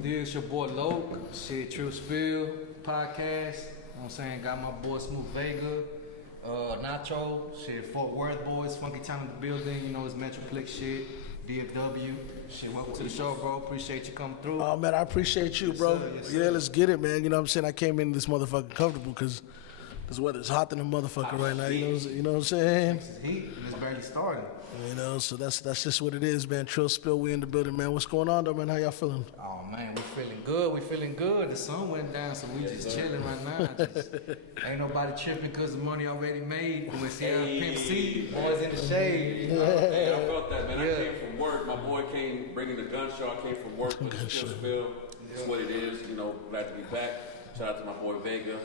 deal? It's your boy Loc, shit, Trill Spill, podcast. You know what I'm saying? Got my boy Smooth Vega, Nacho, shit, Fort Worth boys, funky time in the building, you know, it's Metroplex shit, DFW. Shit, welcome to the show, bro. Appreciate you coming through. Oh, man, I appreciate you, bro. Yes, sir. Yeah, let's get it, man. You know what I'm saying? I came in this motherfucker comfortable because this weather's hot than a motherfucker right now. You know what I'm saying? It's heat, and it's barely started. You know, so that's just what it is, man. Trill Spill, we in the building, man. What's going on, though, man? How y'all feeling? Oh man, we feeling good. We feeling good. The sun went down, so we just chilling right now. Just, ain't nobody tripping because the money already made. We see our Pimp C, boys in the shade. You know? Hey, I felt that, man. I came from work. My boy came bringing the gun show. I came from work with the Trill Spill. That's what it is. You know, glad to be back. Shout out to my boy Vega.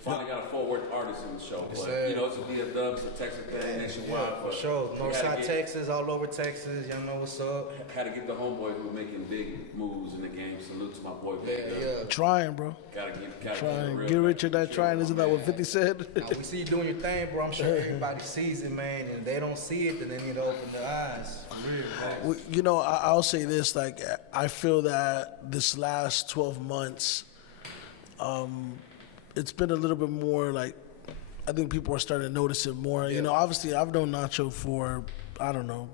Finally got a Fort Worth artist in the show. But, you know, it's a DFW, it's a Texas thing, nationwide. For sure. Northside Texas, all over Texas. Y'all know what's up. Had to get the homeboy who making big moves in the game. Salute to my boy Vega. Yeah. Trying, bro. Gotta get Trying. Get rich or die trying. Isn't that what 50 said? Now, we see you doing your thing, bro. I'm sure everybody sees it, man. And if they don't see it, then they need to open their eyes. For real, Well, you know, I'll say this. Like, I feel that this last 12 months, it's been a little bit more like, I think people are starting to notice it more. You know, obviously I've known Nacho for, I don't know,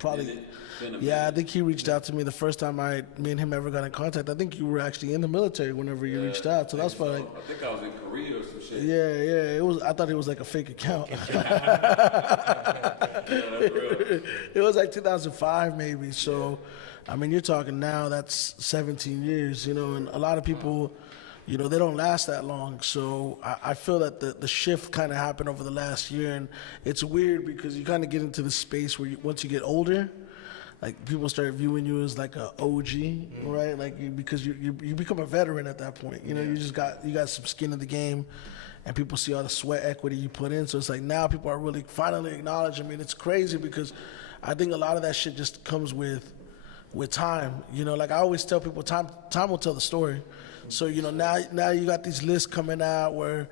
probably, I think he reached out to me the first time me and him ever got in contact. I think you were actually in the military whenever you reached out. So that's probably like, I think I was in Korea or some shit. Yeah, it was. I thought it was like a fake account. It was like 2005 maybe. So, I mean, you're talking now. That's 17 years. You know, and a lot of people, you know, they don't last that long. So I feel that the shift kind of happened over the last year, and it's weird because you kind of get into the space where once you get older, like people start viewing you as like a OG, right? Like because you become a veteran at that point. You know, you got some skin in the game, and people see all the sweat equity you put in. So it's like now people are really finally acknowledging. I mean, it's crazy because I think a lot of that shit just comes with time. You know, like I always tell people, time will tell the story. So, you know, now you got these lists coming out where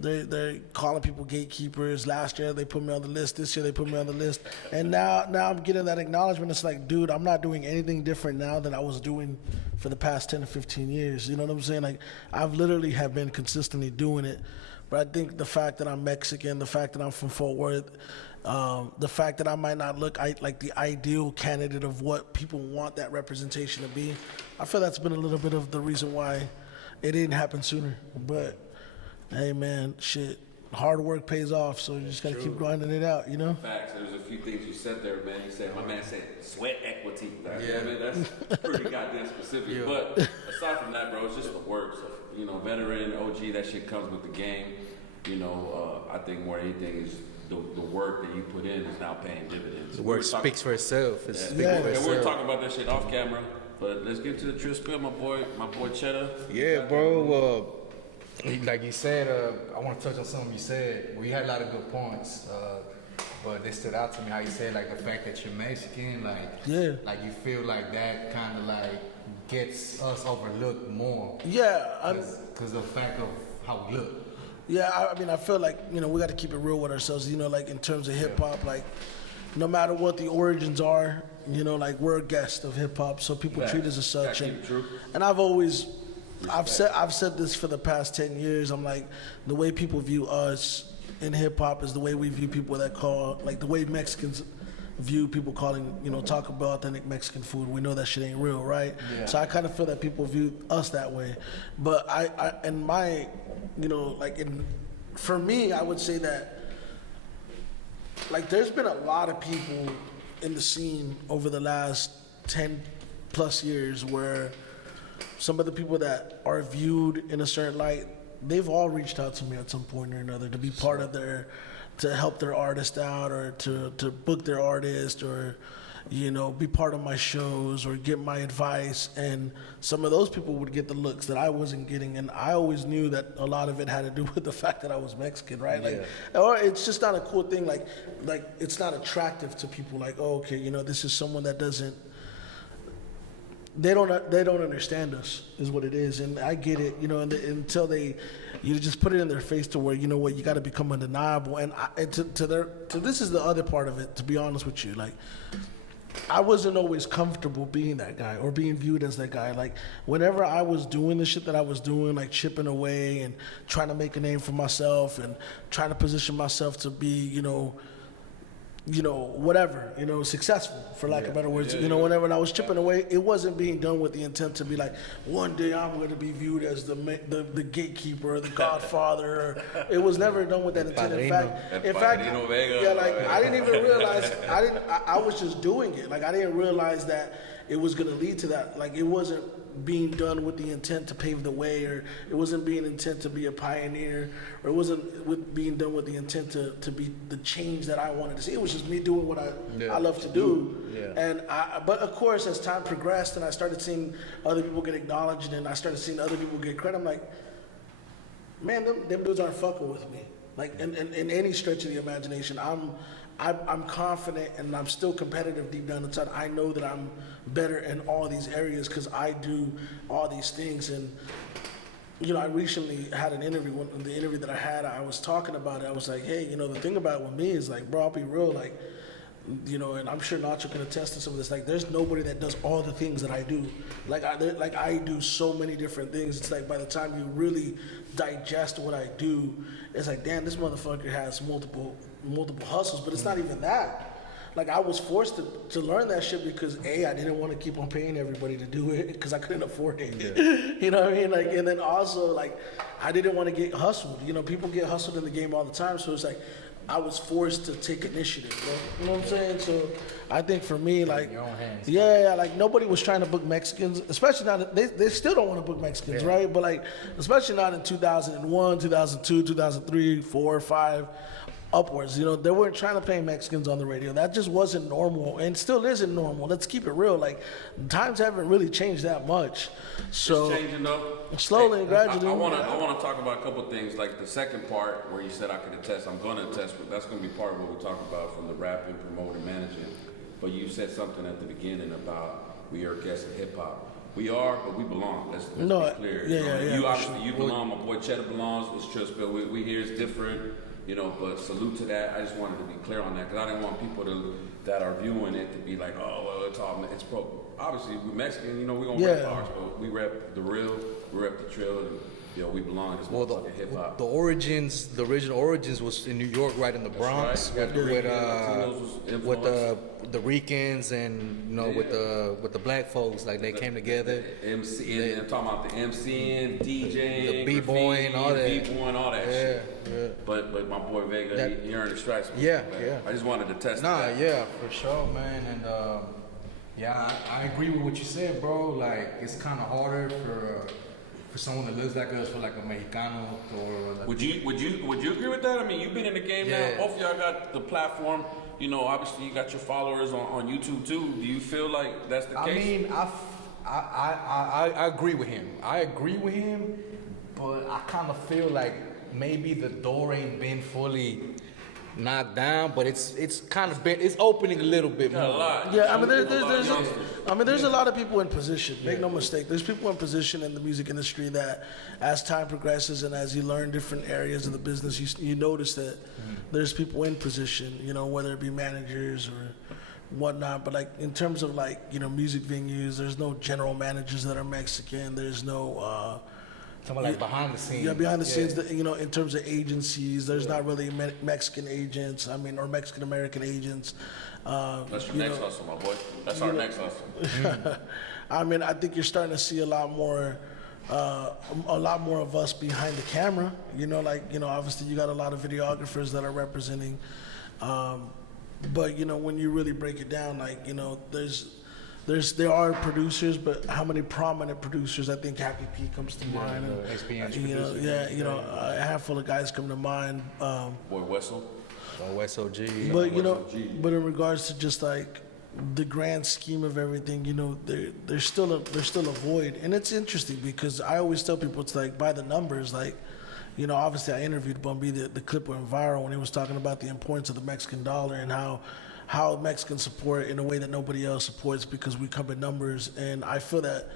they're calling people gatekeepers. Last year they put me on the list. This year they put me on the list. And now I'm getting that acknowledgement. It's like, dude, I'm not doing anything different now than I was doing for the past 10 to 15 years. You know what I'm saying? Like, I've literally have been consistently doing it. But I think the fact that I'm Mexican, the fact that I'm from Fort Worth, the fact that I might not look like the ideal candidate of what people want that representation to be, I feel that's been a little bit of the reason why it didn't happen sooner. But hey, man, shit, hard work pays off, so you just gotta keep grinding it out, you know? Facts. There's a few things you said there, man. My man said sweat equity. I mean, that's pretty goddamn specific. But aside from that, bro, it's just the work. So, you know, veteran, OG, that shit comes with the game. You know, I think more than anything is the work that you put in is now paying dividends. The work speaks for itself. And we're talking about that shit off camera. But let's get to the Trill Spill, my boy Cheddar. Yeah, bro. Like you said, I want to touch on something you said. We had a lot of good points, but they stood out to me. How you said like the fact that you're Mexican, like you feel like that kind of like gets us overlooked more. Yeah, because of the fact of how we look. Yeah, I mean, I feel like, you know, we got to keep it real with ourselves. You know, like in terms of hip hop, like no matter what the origins are, you know, like we're a guest of hip hop, so people treat us as such. And I've said this for the past 10 years. I'm like, the way people view us in hip hop is the way we view people that call, like the way Mexicans view people calling, you know, talk about authentic Mexican food. We know that shit ain't real, right? Yeah. So I kind of feel that people view us that way. But in my, you know, like for me, I would say that, like, there's been a lot of people in the scene over the last 10 plus years where some of the people that are viewed in a certain light, they've all reached out to me at some point or another to be part of to help their artist out or to book their artist or, you know, be part of my shows or get my advice. And some of those people would get the looks that I wasn't getting. And I always knew that a lot of it had to do with the fact that I was Mexican, right? Like, or it's just not a cool thing. Like it's not attractive to people. Like, oh, okay, you know, this is someone that doesn't, they don't understand us is what it is. And I get it, you know, until you just put it in their face to where, you know what, you got to become undeniable. And to this is the other part of it, to be honest with you. Like, I wasn't always comfortable being that guy or being viewed as that guy. Like, whenever I was doing the shit that I was doing, like chipping away and trying to make a name for myself and trying to position myself to be, whatever, successful, for lack of better words. Whenever I was chipping away, it wasn't being done with the intent to be like, one day I'm going to be viewed as the gatekeeper, the godfather. It was never done with that intent. In fact, Vega, yeah, like I didn't even realize. I was just doing it. Like, I didn't realize that it was going to lead to that. Like, it wasn't being done with the intent to pave the way, or it wasn't being intent to be a pioneer, or it wasn't being done with the intent to be the change that I wanted to see. It was just me doing what I love to do. And but of course, as time progressed and I started seeing other people get acknowledged and I started seeing other people get credit, I'm like, man, them dudes aren't fucking with me. Like, in any stretch of the imagination, I'm confident and I'm still competitive deep down inside. I know that I'm better in all these areas because I do all these things. And, I recently had an interview. The interview that I had, I was talking about it. I was like, hey, the thing about it with me is, like, bro, I'll be real, like, and I'm sure Nacho can attest to some of this. Like, there's nobody that does all the things that I do. Like, I do so many different things. It's like, by the time you really digest what I do, it's like, damn, this motherfucker has multiple hustles. But it's not even that. Like, I was forced to learn that shit because I didn't want to keep on paying everybody to do it because I couldn't afford it. You know what I mean? Like, and then also, like, I didn't want to get hustled. People get hustled in the game all the time. So it's like, I was forced to take initiative, bro. You know what I'm saying? So I think for me, like, your own hands, like, nobody was trying to book Mexicans, especially not, they still don't want to book Mexicans, right? But, like, especially not in 2001, 2002, 2003, 4, 5, upwards. They weren't trying to pay Mexicans on the radio. That just wasn't normal and still isn't normal. Let's keep it real. Like, times haven't really changed that much. So it's changing up slowly and gradually. I want to talk about a couple of things. Like the second part where you said I could attest, I'm going to attest, but that's going to be part of what we talk about from the rapping, promoting, managing. But you said something at the beginning about we are guests of hip hop. We are, but we belong. Let's be clear. You obviously belong. My boy Cheddar belongs. It's Trill Spill. We here is different. But salute to that. I just wanted to be clear on that because I didn't want people that are viewing it to be like, oh, well, it's pro. Obviously, we're Mexican, we're going to rep ours, but we rep the real, we rep the Trill, and, we belong in this motherfucking hip-hop. The original origins was in New York, right in the Bronx, right. with the Ricans and, with the black folks, like, they came together. I'm talking about the MCing, DJing, the B-boying, all that shit. Yeah. But my boy Vega, he earned his stripes. Yeah. I just wanted to test that. Yeah, for sure, man. And I agree with what you said, bro. Like, it's kind of harder for someone that lives like us, for like a Mexicano or. Like, would you agree with that? I mean, you've been in the game now. Both of y'all got the platform. Obviously you got your followers on YouTube too. Do you feel like that's the case? I mean, I agree with him. But I kind of feel like maybe the door ain't been fully knocked down, but it's kind of been, it's opening a little bit more. Yeah, there's a lot of people in position. Make no mistake. There's people in position in the music industry that, as time progresses and as you learn different areas of the business, you notice that there's people in position. Whether it be managers or whatnot. But like in terms of like music venues, there's no general managers that are Mexican. There's no. Something like behind the scenes. Yeah, behind the scenes, in terms of agencies, there's not really Mexican agents, or Mexican-American agents. That's your next hustle, my boy. That's our next hustle. I think you're starting to see a lot more of us behind the camera. Obviously you got a lot of videographers that are representing. But, when you really break it down, there are producers, but how many prominent producers? I think Happy P comes to mind. A handful of guys come to mind. Boy Wessel. West OG. But but in regards to just like the grand scheme of everything, there's still a void, and it's interesting because I always tell people it's like by the numbers, like. Obviously I interviewed Bumby. The clip went viral when he was talking about the importance of the Mexican dollar and how Mexicans support in a way that nobody else supports because we come in numbers. And I feel that,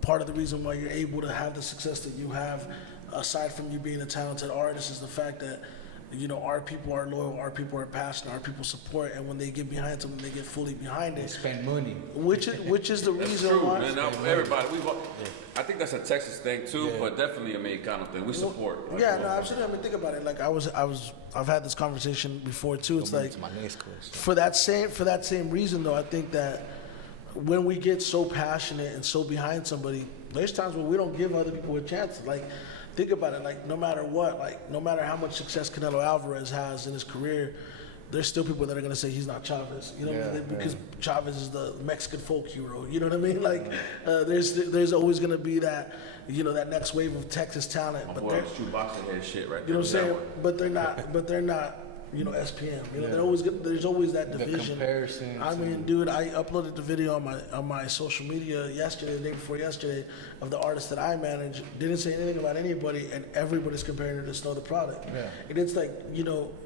part of the reason why you're able to have the success that you have, aside from you being a talented artist, is the fact that our people are loyal, our people are passionate, our people support, and when they get behind something, they get fully behind it. Spend money. Which is the reason true, why. Man. Everybody, I think that's a Texas thing too, but definitely a Mexicano thing. We support. Yeah, no, absolutely. I mean, think about it. Like I've had this conversation before too. It's like for that same reason though. I think that when we get so passionate and so behind somebody, there's times when we don't give other people a chance. Like, think about it. Like, no matter what, like, no matter how much success Canelo Alvarez has in his career, there's still people that are gonna say he's not Chavez. You know what I mean? Because Chavez is the Mexican folk hero. You know what I mean? Like, there's always gonna be that, that next wave of Texas talent. My boy, Chewbacca head shit right there. You know what I'm saying? But they're not. SPM. There's always that division. The comparison. I mean, dude, I uploaded the video on my social media yesterday, the day before yesterday, of the artist that I manage. Didn't say anything about anybody, and everybody's comparing her to Snow the Product. Yeah. And it's like,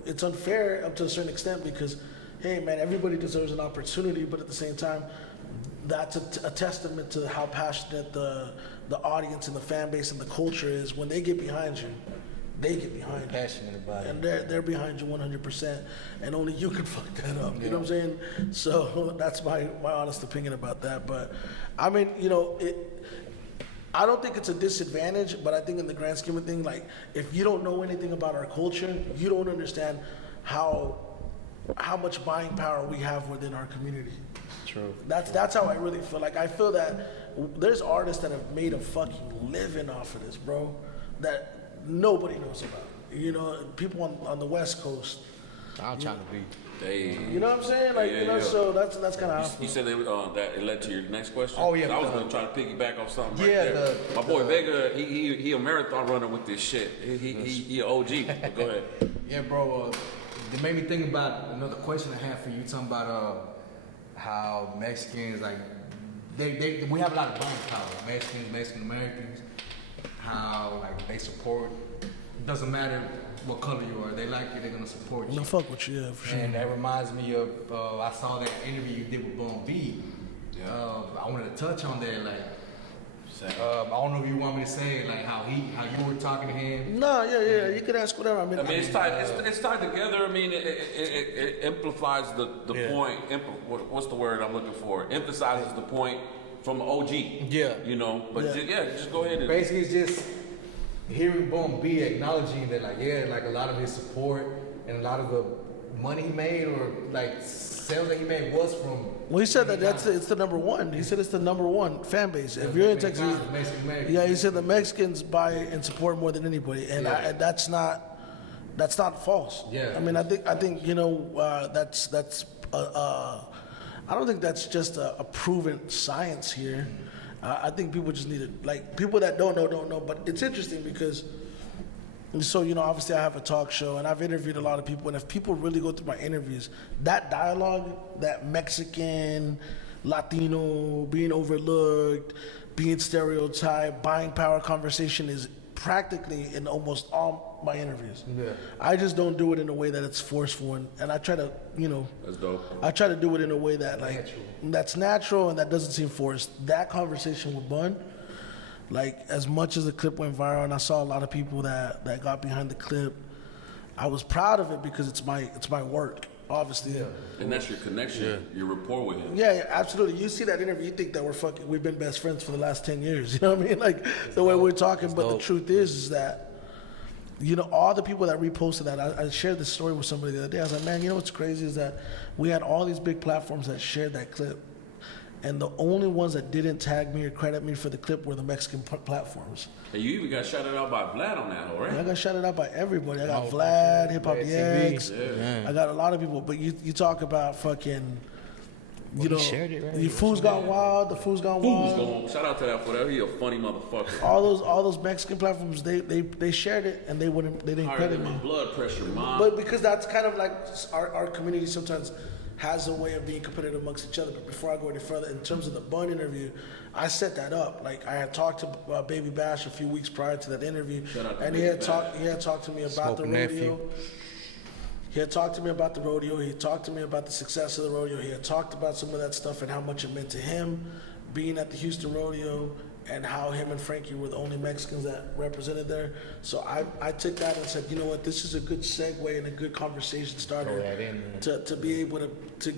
it's unfair up to a certain extent because, hey, man, everybody deserves an opportunity, but at the same time, that's a testament to how passionate the audience and the fan base and the culture is when they get behind you. They get behind passionate about it, and they're behind you 100%, and only you can fuck that up. You know what I'm saying? So that's my honest opinion about that. But I mean, I don't think it's a disadvantage, but I think in the grand scheme of things, like if you don't know anything about our culture, you don't understand how much buying power we have within our community. True. That's how I really feel. Like I feel that there's artists that have made a fucking living off of this, bro. That nobody knows about. People on the West Coast. I'm trying to be. You know what I'm saying? Like, so that's kind of how. You said that it led to your next question? Oh, yeah. I was going to try to piggyback off something right there. My boy Vega, he a marathon runner with this shit. He an OG. But go ahead. Yeah, bro. It made me think about another question I have for you. Talking about how Mexicans, like, we have a lot of buying power. Mexicans, Mexican Americans. How like they support. It doesn't matter what color you are. They like you. They're gonna support you. No fuck with you, yeah, for sure. And that reminds me of I saw that interview you did with Bun B. Yeah. I wanted to touch on that. Like, I don't know if you want me to say like how you were talking to him. No, yeah. You can ask whatever. I mean, it's tied. It's tied together. I mean, it amplifies the point. What's the word I'm looking for? Emphasizes the point. From OG, just go ahead. Basically, it's just hearing Bun B acknowledging that, like a lot of his support and a lot of the money he made or like sales that he made was from. Well, he said that it's the number one. He said it's the number one fan base. If you're in Texas, he said the Mexicans buy and support more than anybody, and that's not false. Yeah, I mean, I think that's I don't think that's just a proven science here. I think people just need to, like, people that don't know. But it's interesting because, so, obviously I have a talk show and I've interviewed a lot of people. And if people really go through my interviews, that dialogue, that Mexican, Latino, being overlooked, being stereotyped, buying power conversation is practically in almost all my interviews. Yeah. I just don't do it in a way that it's forceful, and I try to, That's dope. I try to do it in a way that that's natural and that doesn't seem forced. That conversation with Bun, like as much as the clip went viral, and I saw a lot of people that got behind the clip, I was proud of it because it's my work. Obviously, and that's your connection, your rapport with him. Yeah, absolutely. You see that interview, you think that we've been best friends for the last 10 years. You know what I mean? Like the way we're talking, but the truth is that, all the people that reposted that, I shared this story with somebody the other day. I was like, man, what's crazy is that we had all these big platforms that shared that clip, and the only ones that didn't tag me or credit me for the clip were the Mexican platforms. And you even got shouted out by Vlad on that, right? Yeah, I got shouted out by everybody. I got Vlad, Hip Hop DX. I got a lot of people. But you talk about fucking, shared it, right? The Food's Gone Wild. The Food's Gone Wild. Shout out to that for that. He a funny motherfucker. All those Mexican platforms, they shared it and they didn't credit me. Blood pressure, mom. But because that's kind of like our community sometimes has a way of being competitive amongst each other. But before I go any further, in terms of the Bun interview, I set that up. Like I had talked to Baby Bash a few weeks prior to that interview, and he had talked to me about the rodeo. He had talked to me about the rodeo. He had talked to me about the success of the rodeo. He had talked about some of that stuff and how much it meant to him, being at the Houston rodeo, and how him and Frankie were the only Mexicans that represented there. So I took that and said, you know what, this is a good segue and a good conversation starter to be able to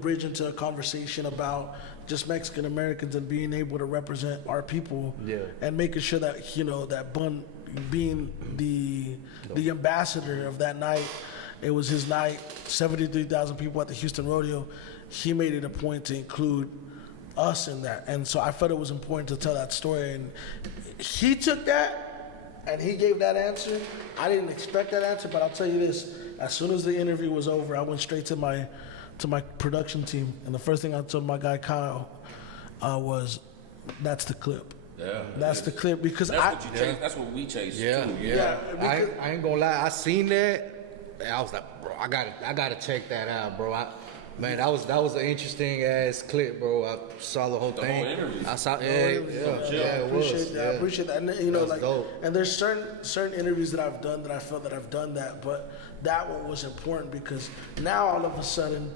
bridge into a conversation about just Mexican Americans and being able to represent our people and making sure that, that Bun being the ambassador of that night, it was his night, 73,000 people at the Houston Rodeo. He made it a point to include us in that. And so I felt it was important to tell that story. And he took that and he gave that answer. I didn't expect that answer, but I'll tell you this. As soon as the interview was over, I went straight to my production team. And the first thing I told my guy Kyle was, that's the clip. Yeah. That's the clip because that's what we chase too. Yeah. I ain't gonna lie. I seen that. And I was like, bro, I gotta check that out, bro. Man, that was an interesting ass clip, bro. I saw the whole thing. Whole interview. I saw, I appreciate that. I appreciate that. And That's dope. and there's certain interviews that I've done that I felt that I've done that, but that one was important because now all of a sudden,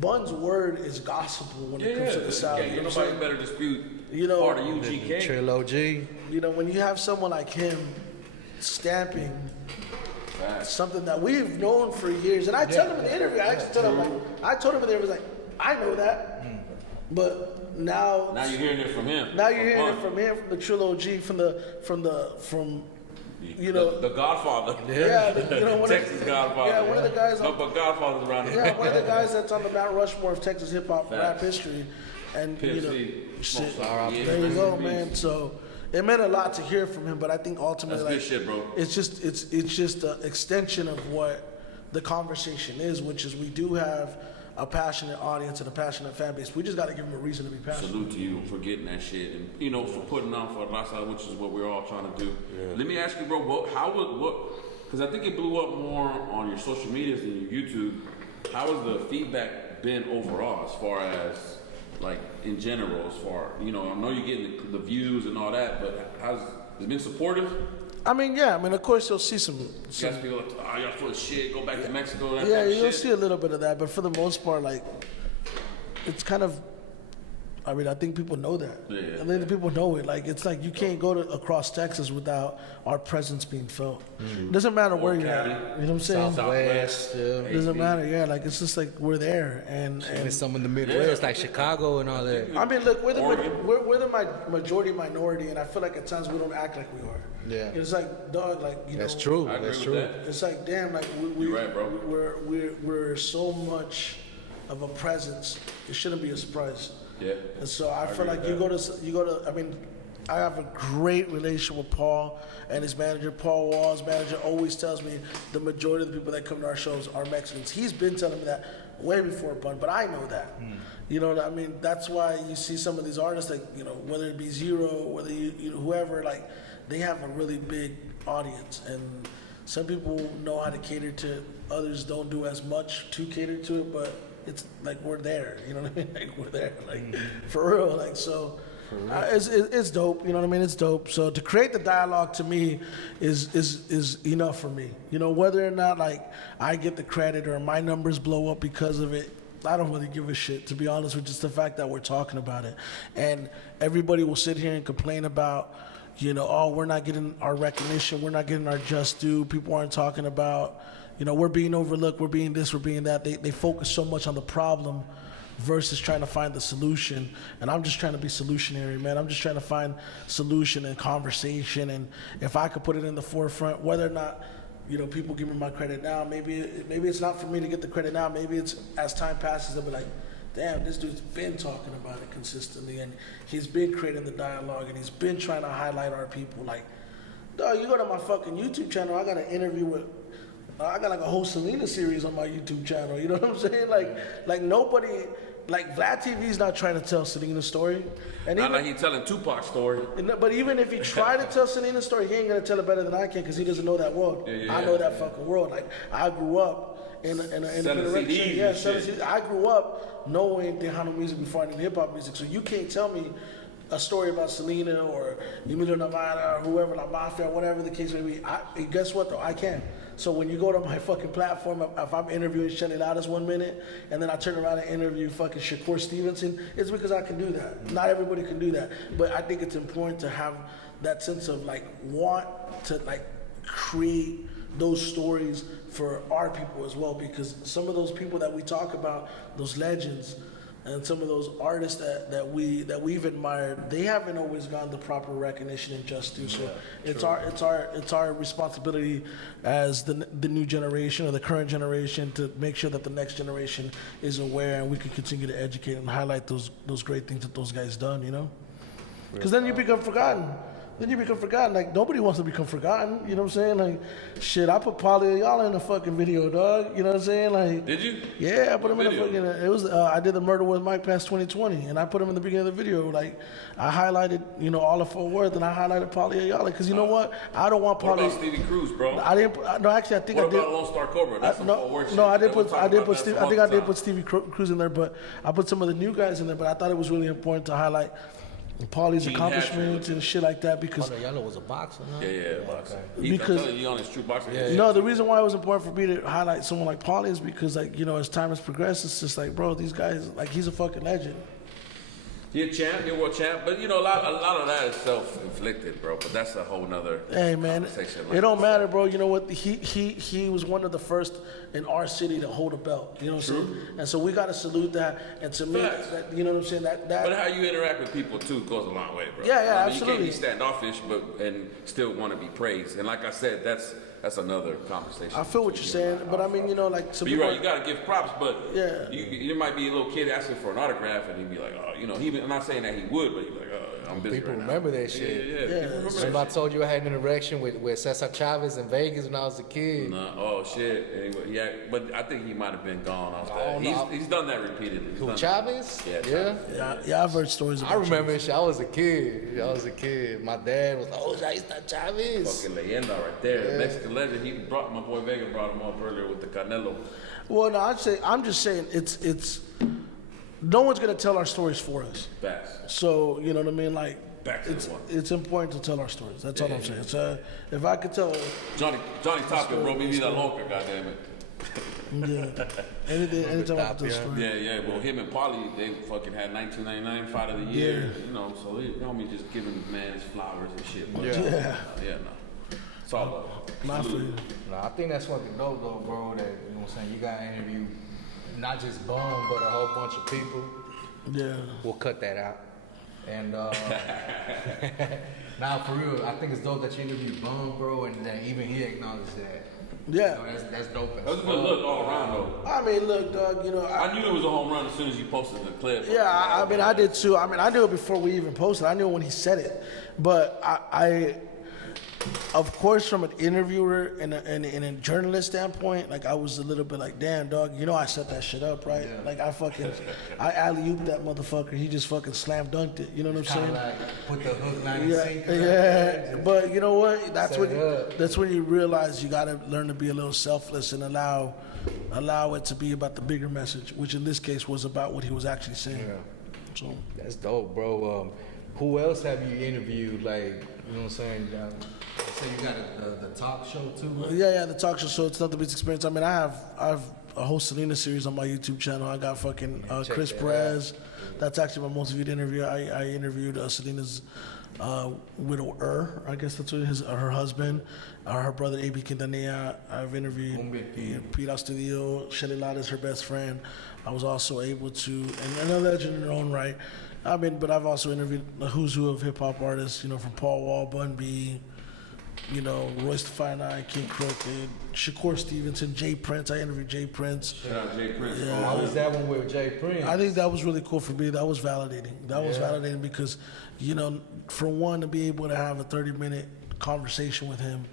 Bun's word is gospel when it comes to the South. Yeah, nobody better dispute part of UGK. Trill OG. When you have someone like him stamping something that we've known for years, and I tell him in the interview, I told him in the interview, I know that, but now you're hearing it from him. Now you're hearing it from him, from the Trill OG, from the Godfather. Texas Godfather. Yeah, one of the guys. But Godfather's around here. Yeah, one of the guys that's on the Mount Rushmore of Texas hip hop rap history, and there you go, man. So it meant a lot to hear from him, but I think ultimately, that's good shit, bro. It's just an extension of what the conversation is, which is we do have a passionate audience and a passionate fan base. We just got to give them a reason to be passionate. Salute to you for getting that shit and for putting on for Raza, which is what we're all trying to do. Yeah. Let me ask you, bro, because I think it blew up more on your social medias than your YouTube. How has the feedback been overall, as far as like in general, as far I know you're getting the views and all that, but has it been supportive? I mean, of course you'll see some guys be like, y'all full of shit, go back to Mexico. You'll see a little bit of that, but for the most part, like, it's kind of, I think people know that. I think people know it. Like, it's like you can't go across Texas without our presence being felt. It doesn't matter where you're at. You know what I'm saying? Southwest. It doesn't matter. Like, it's just like we're there. And some in the Midwest, like Chicago and all that. I mean, look, we're the majority minority, and I feel like at times we don't act like we are. Yeah. It's like, dog, like, That's true. That's true. It's like, damn, like, you're right, bro. We're so much of a presence. It shouldn't be a surprise. Yeah. And so I feel like you go to. I mean, I have a great relationship with Paul and his manager. Paul Wall's manager always tells me the majority of the people that come to our shows are Mexicans. He's been telling me that way before Bun, but I know that. You know what I mean? That's why you see some of these artists, like, whether it be Zero, whether you whoever, like, they have a really big audience, and some people know how to cater to. Others don't do as much to cater to it, but it's like we're there. You know what I mean? Like, we're there, like, for real. Like, so it's dope. You know what I mean? It's dope. So to create the dialogue to me is enough for me. Whether or not like I get the credit or my numbers blow up because of it, I don't really give a shit, to be honest, with just the fact that we're talking about it. And everybody will sit here and complain about, we're not getting our recognition, we're not getting our just due, people aren't talking about, we're being overlooked, we're being this, we're being that. They focus so much on the problem versus trying to find the solution. And I'm just trying to be solutionary, man. I'm just trying to find solution and conversation. And if I could put it in the forefront, whether or not, people give me my credit now, maybe it's not for me to get the credit now. Maybe it's as time passes, they'll be like, damn, this dude's been talking about it consistently, and he's been creating the dialogue, and he's been trying to highlight our people. Like, dog, you go to my fucking YouTube channel, I got an interview with, I got like a whole Selena series on my YouTube channel. You know what I'm saying? Like nobody, like Vlad TV's not trying to tell Selena's story. And not like he's telling Tupac's story. But even if he tried to tell Selena's story, he ain't gonna tell it better than I can because he doesn't know that world. I know that fucking world. Like, I grew up in a CDs. Yeah, CDs. I grew up knowing Tejano music before I knew hip hop music. So you can't tell me a story about Selena or Emilio Navarra or whoever, La Mafia, whatever the case may be. Guess what though? I can. So when you go to my fucking platform, if I'm interviewing Shelly Ladas 1 minute, and then I turn around and interview fucking Shakur Stevenson, it's because I can do that. Not everybody can do that. But I think it's important to have that sense of like want to like create those stories for our people as well, because some of those people that we talk about, those legends, and some of those artists that we've admired, they haven't always gotten the proper recognition and justice. So it's our responsibility as the new generation or the current generation to make sure that the next generation is aware, and we can continue to educate and highlight those great things that those guys done. You know, because then you become forgotten. Like, nobody wants to become forgotten. You know what I'm saying? Like, shit, I put Paulie Ayala in a fucking video, dog. You know what I'm saying? Like, did you? Yeah, I put him in a fucking. It was I did the Murder with Mike Past 2020, and I put him in the beginning of the video. Like, I highlighted, all of Fort Worth, and I highlighted Paulie Ayala because you know what? I don't want Paulie. What about Stevie Cruz, bro? I didn't. No, actually, I think what I did. What about Lone Star Cobra? That's some Fort Worth shit. No, I did put. I did put. I think I did time. put Stevie Cruz in there, but I put some of the new guys in there. But I thought it was really important to highlight Paulie's accomplishments and shit like that because Yellow was a boxer, huh? Yeah, boxer. Because he on his true boxer. No, the reason why it was important for me to highlight someone like Paulie is because, like, as time has progressed, it's just like, bro, these guys, like, he's a fucking legend. He a champ, he a world champ, but a lot of that is self-inflicted, bro. But that's a whole nother conversation. It don't matter, bro. You know what? He was one of the first in our city to hold a belt. You know what I'm saying? And so we gotta salute that. And to me, that, you know what I'm saying? That. But how you interact with people too goes a long way, bro. Yeah, absolutely. You can't be standoffish, and still want to be praised. And like I said, that's another conversation. I feel what you're saying, but I mean, like, some but you're right. You gotta give props, but yeah, you might be a little kid asking for an autograph, and he'd be like, oh, I'm not saying that he would, but he'd be like, oh, I'm busy. People right remember now. that shit. Yeah. Remember I told you I had an interaction with Cesar Chavez in Vegas when I was a kid. Oh shit. Anyway, yeah, but I think he might have been gone off that. He's done that repeatedly. Who, Chavez? Yeah. I've heard stories about I remember shit. I was a kid. My dad was like, oh, ahí está Chavez. Fucking leyenda right there. Mexican legend. My boy Vega brought him up earlier with the Canelo. Well, no, I'm just saying it's no one's gonna tell our stories for us. Facts. So you know what I mean, like it's important to tell our stories. That's all I'm saying. So if I could tell Johnny Topkin, bro, me need a Loc, goddamn it. Yeah. Anytime I could tell a story. Yeah. Well, him and Paulie, they fucking had 1999 Fight of the Year. Yeah. So they homie just giving the man his flowers and shit. But no. It's all love. I think that's fucking dope though, bro. That what I'm saying, you got to interview not just Bum, but a whole bunch of people. Yeah. We'll cut that out. And now for real, I think it's dope that you interviewed Bum, bro, and that even he acknowledged that. Yeah. That's dope. That was a good look all around though. I mean, look, dog, I knew it was a home run as soon as you posted the clip. Yeah, I mean, I did too. I mean, I knew it before we even posted. I knew it when he said it. But I of course, from an interviewer and a journalist standpoint, like, I was a little bit like, damn, dog, I set that shit up, right? Yeah. Like, I alley-ooped that motherfucker. He just fucking slam dunked it. You know what I'm saying? Like, put the hook line Yeah. But you know what? That's when you realize you gotta learn to be a little selfless and allow it to be about the bigger message, which in this case was about what he was actually saying. Yeah. So that's dope, bro. Who else have you interviewed? Like, you know what I'm saying? So you got the talk show too, right? Yeah, the talk show. So it's Nothing Beats Experience. I mean, I have a whole Selena series on my YouTube channel. I got fucking Chris Perez. That's actually my most viewed interview. I interviewed Selena's widower. I guess that's what her husband, her brother A.B. Quintanilla. I've interviewed Pete Studio. Shelly Ladas, her best friend. I was also able to, and another legend in her own right. But I've also interviewed the who's who of hip hop artists. From Paul Wall, Bun B. Royce the Fine Eye, King Crooked, Shakur Stevenson, Jay Prince. I interviewed Jay Prince. Shout out Jay Prince. Yeah. How was that one with Jay Prince? I think that was really cool for me. That was validating. That was validating because, for one, to be able to have a 30-minute conversation with him,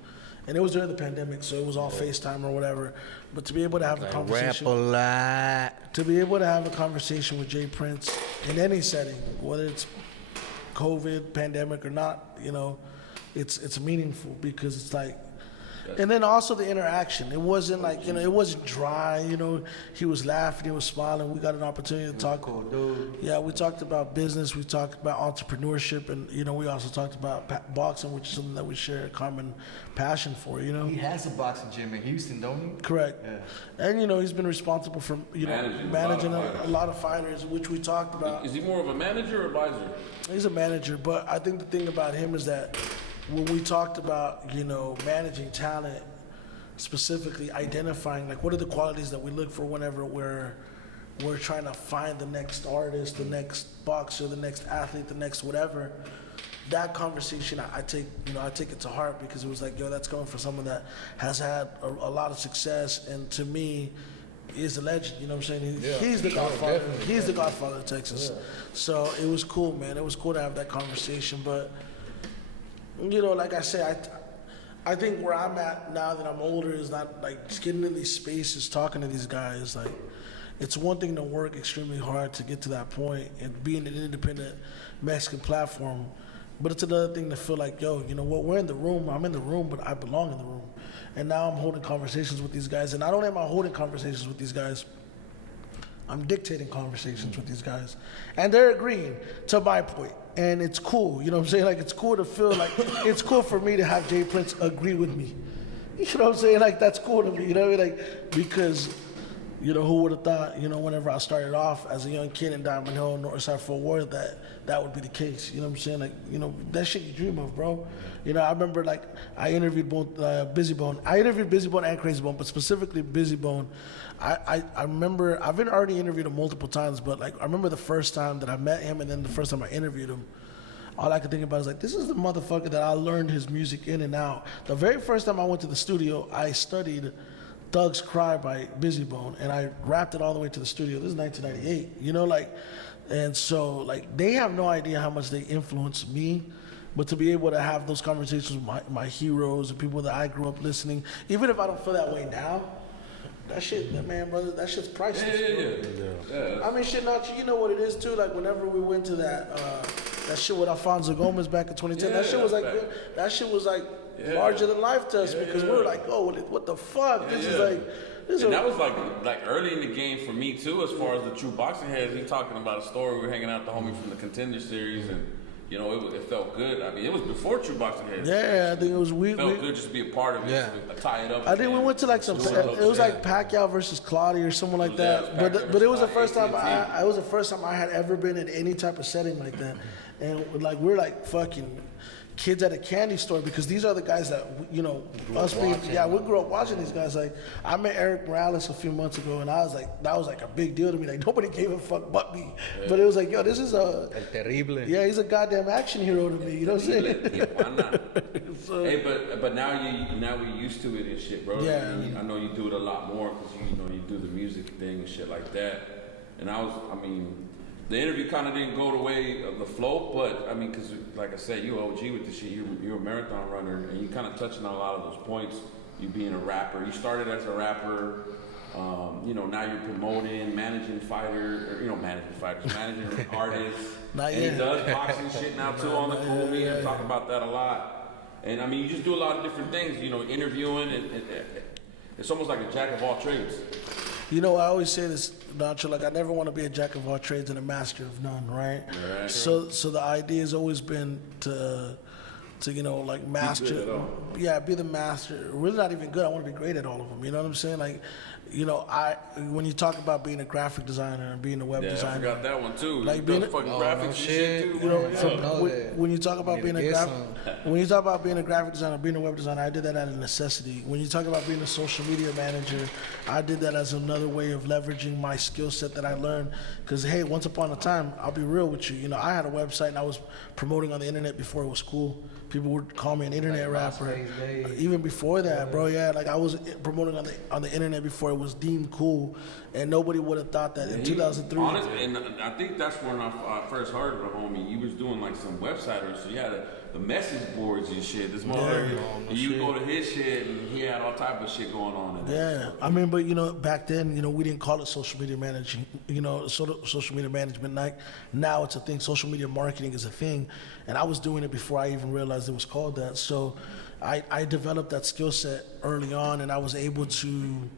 and it was during the pandemic, so it was all FaceTime or whatever. But to be able to have a conversation, to be able to have a conversation with Jay Prince in any setting, whether it's COVID, pandemic or not, it's meaningful because it's like, And then also the interaction. It wasn't like, you know, it wasn't dry. You know, he was laughing, he was smiling. We got an opportunity to talk. Cool dude. Yeah, we talked about business. We talked about entrepreneurship, and you know, we also talked about boxing, which is something that we share a common passion for. You know, He has a boxing gym in Houston, don't he? correct. Yeah. And you know, he's been responsible for managing a lot of fighters, which we talked about. Is he more of a manager or advisor? He's a manager, but I think the thing about him is that when we talked about, you know, managing talent, specifically identifying like what are the qualities that we look for whenever we're trying to find the next artist, the next boxer, the next athlete, the next whatever. That conversation, I take it to heart, because it was like, yo, that's coming from someone that has had a lot of success, and to me, is a legend. You know what I'm saying? He's the godfather. He's the godfather of Texas. Yeah. So it was cool, man. It was cool to have that conversation. But you know, like I said, I think where I'm at now that I'm older is not like just getting in these spaces, talking to these guys. Like, it's one thing to work extremely hard to get to that point and being an independent Mexican platform, but it's another thing to feel like, yo, you know what? We're in the room. I'm in the room, but I belong in the room. And now I'm holding conversations with these guys, and not only am I holding conversations with these guys, I'm dictating conversations with these guys, and they're agreeing to my point. And it's cool, you know what I'm saying? Like, it's cool to feel like, it's cool for me to have Jay Prince agree with me. You know what I'm saying? Like, that's cool to me, you know what I mean? Like, because, you know, who would have thought, you know, whenever I started off as a young kid in Diamond Hill, Northside Fort Worth, that would be the case. You know what I'm saying? Like, you know, that shit you dream of, bro. You know, I remember, like, I interviewed both Busy Bone. I interviewed Busy Bone and Crazy Bone, but specifically Busy Bone. I remember, I've been already interviewed him multiple times, but like I remember the first time that I met him, and then the first time I interviewed him, all I could think about is like, this is the motherfucker that I learned his music in and out. The very first time I went to the studio, I studied Thug's Cry by Busy Bone, and I rapped it all the way to the studio. This is 1998, you know, like, and so like they have no idea how much they influenced me. But to be able to have those conversations with my heroes and people that I grew up listening, even if I don't feel that way now, that shit, man, brother, that shit's priceless. Yeah. I mean, shit, not you know what it is too. Like whenever we went to that shit with Alfonso Gomez back in 2010, that shit was like larger than life to us, because we were like, oh, what the fuck? This is like. And that was like early in the game for me too, as far as the true boxing heads. He talking about a story. We were hanging out with the homie from the Contender series, and you know, it felt good. I mean, it was before True Boxing Heads. Yeah, I think it was. It felt good just to be a part of it, tie it up. I think we went to like some. It was like Pacquiao versus Claudia or something like that. But it was the first time it was the first time I had ever been in any type of setting like that, and like we're like fucking kids at a candy store, because these are the guys that, you know, we grew up watching these guys. Like, I met Eric Morales a few months ago, and I was like, that was like a big deal to me. Like, nobody gave a fuck but me. Yeah. But it was like, yo, this is El Terrible. Yeah, he's a goddamn action hero to me. You know what I'm saying? Yeah, why not? So, hey, but now we're used to it and shit, bro. Yeah. I know you do it a lot more because you do the music thing and shit like that. And the interview kind of didn't go the way of the flow, but I mean, because like I said, you OG with the shit. You're a marathon runner, and you kind of touching on a lot of those points. You being a rapper, you started as a rapper. You know, now you're promoting, managing managing artists. Not and yet. He does boxing shit now too on the cool media. Yeah. Talk about that a lot. And I mean, you just do a lot of different things. You know, interviewing, and it's almost like a jack of all trades. You know, I always say this, Nacho, like I never want to be a jack of all trades and a master of none, right? Right. So the idea has always been to you know, like master, be the master. Really not even good. I want to be great at all of them. You know what I'm saying? Like, you know, when you talk about being a graphic designer and being a web designer, I forgot that one too. Like being fucking graphics and shit too. You know, when you talk about being a graphic designer, being a web designer, I did that out of necessity. When you talk about being a social media manager, I did that as another way of leveraging my skill set that I learned. Because hey, once upon a time, I'll be real with you. You know, I had a website and I was promoting on the internet before it was cool. People would call me an internet rapper. Even before that, bro. Yeah, like I was promoting on the internet before it it was deemed cool, and nobody would have thought that in 2003. Honestly, and I think that's when I first heard of the homie. He was doing like some website or so. You had the message boards and shit. This motherfucker, you go to his shit, and he had all type of shit going on. Yeah, I mean, but back then, we didn't call it social media managing, social media management. Like now, it's a thing. Social media marketing is a thing, and I was doing it before I even realized it was called that. So, I developed that skill set early on, and I was able to,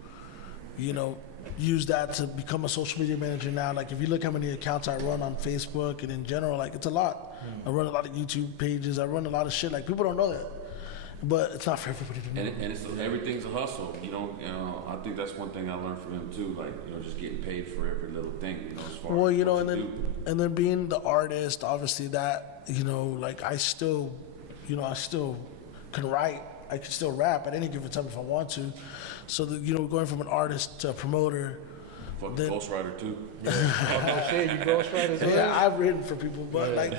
use that to become a social media manager now. Like if you look how many accounts I run on Facebook and in general, like it's a lot. I run a lot of YouTube pages. I run a lot of shit. Like people don't know that, but it's not for everybody to know. And everything's a hustle. I think that's one thing I learned from him too. Like just getting paid for every little thing. As far as and then being the artist, obviously that like I still can write. I can still rap at any given time if I want to. So going from an artist to a promoter. Fuck the ghostwriter too. Shit, you ghostwriter as well? Yeah, I've written for people, but like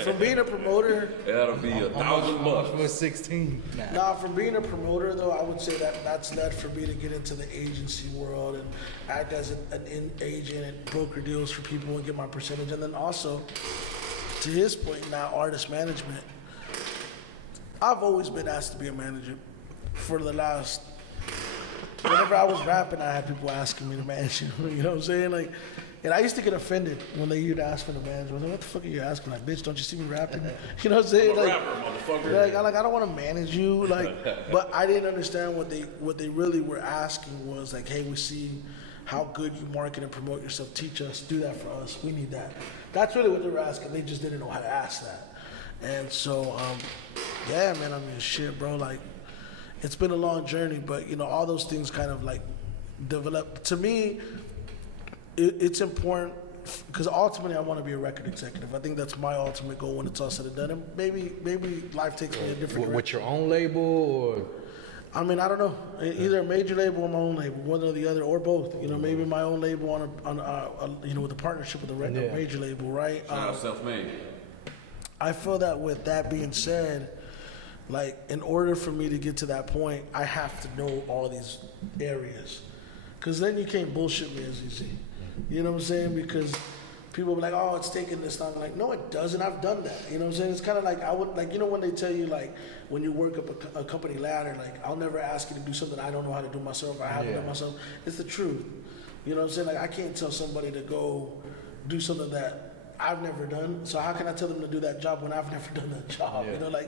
from being a promoter. That'll be $1,000. Was 16. Nah, from being a promoter though, I would say that's led for me to get into the agency world and act as an agent and broker deals for people and get my percentage. And then also, to his point now, artist management. I've always been asked to be a manager for the last. Whenever I was rapping, I had people asking me to manage you. You know what I'm saying? Like, and I used to get offended when they used to ask for the manager. I was like, what the fuck are you asking? Like, bitch, don't you see me rapping? You know what I'm saying? I'm a rapper, motherfucker. Like, I don't want to manage you. Like, but I didn't understand what they really were asking was like, hey, we see how good you market and promote yourself. Teach us, do that for us. We need that. That's really what they were asking. They just didn't know how to ask that. And so, yeah, man. I mean, shit, bro. Like. It's been a long journey, but all those things kind of like develop. To me, it's important because ultimately I want to be a record executive. I think that's my ultimate goal when it's all said and done. And maybe life takes me a different direction. With your own label, or I mean, I don't know. Either a major label or my own label, one or the other, or both. Maybe my own label on with a partnership with a major label, right? Self-made. I feel that with that being said. Like, in order for me to get to that point, I have to know all these areas. Because then you can't bullshit me as you see. You know what I'm saying? Because people be like, oh, it's taking this time. Like, no, it doesn't. I've done that. You know what I'm saying? It's kind of like, when they tell you, like, when you work up a company ladder, like, I'll never ask you to do something I don't know how to do myself or I haven't done myself. It's the truth. You know what I'm saying? Like, I can't tell somebody to go do something that I've never done. So how can I tell them to do that job when I've never done that job? Yeah.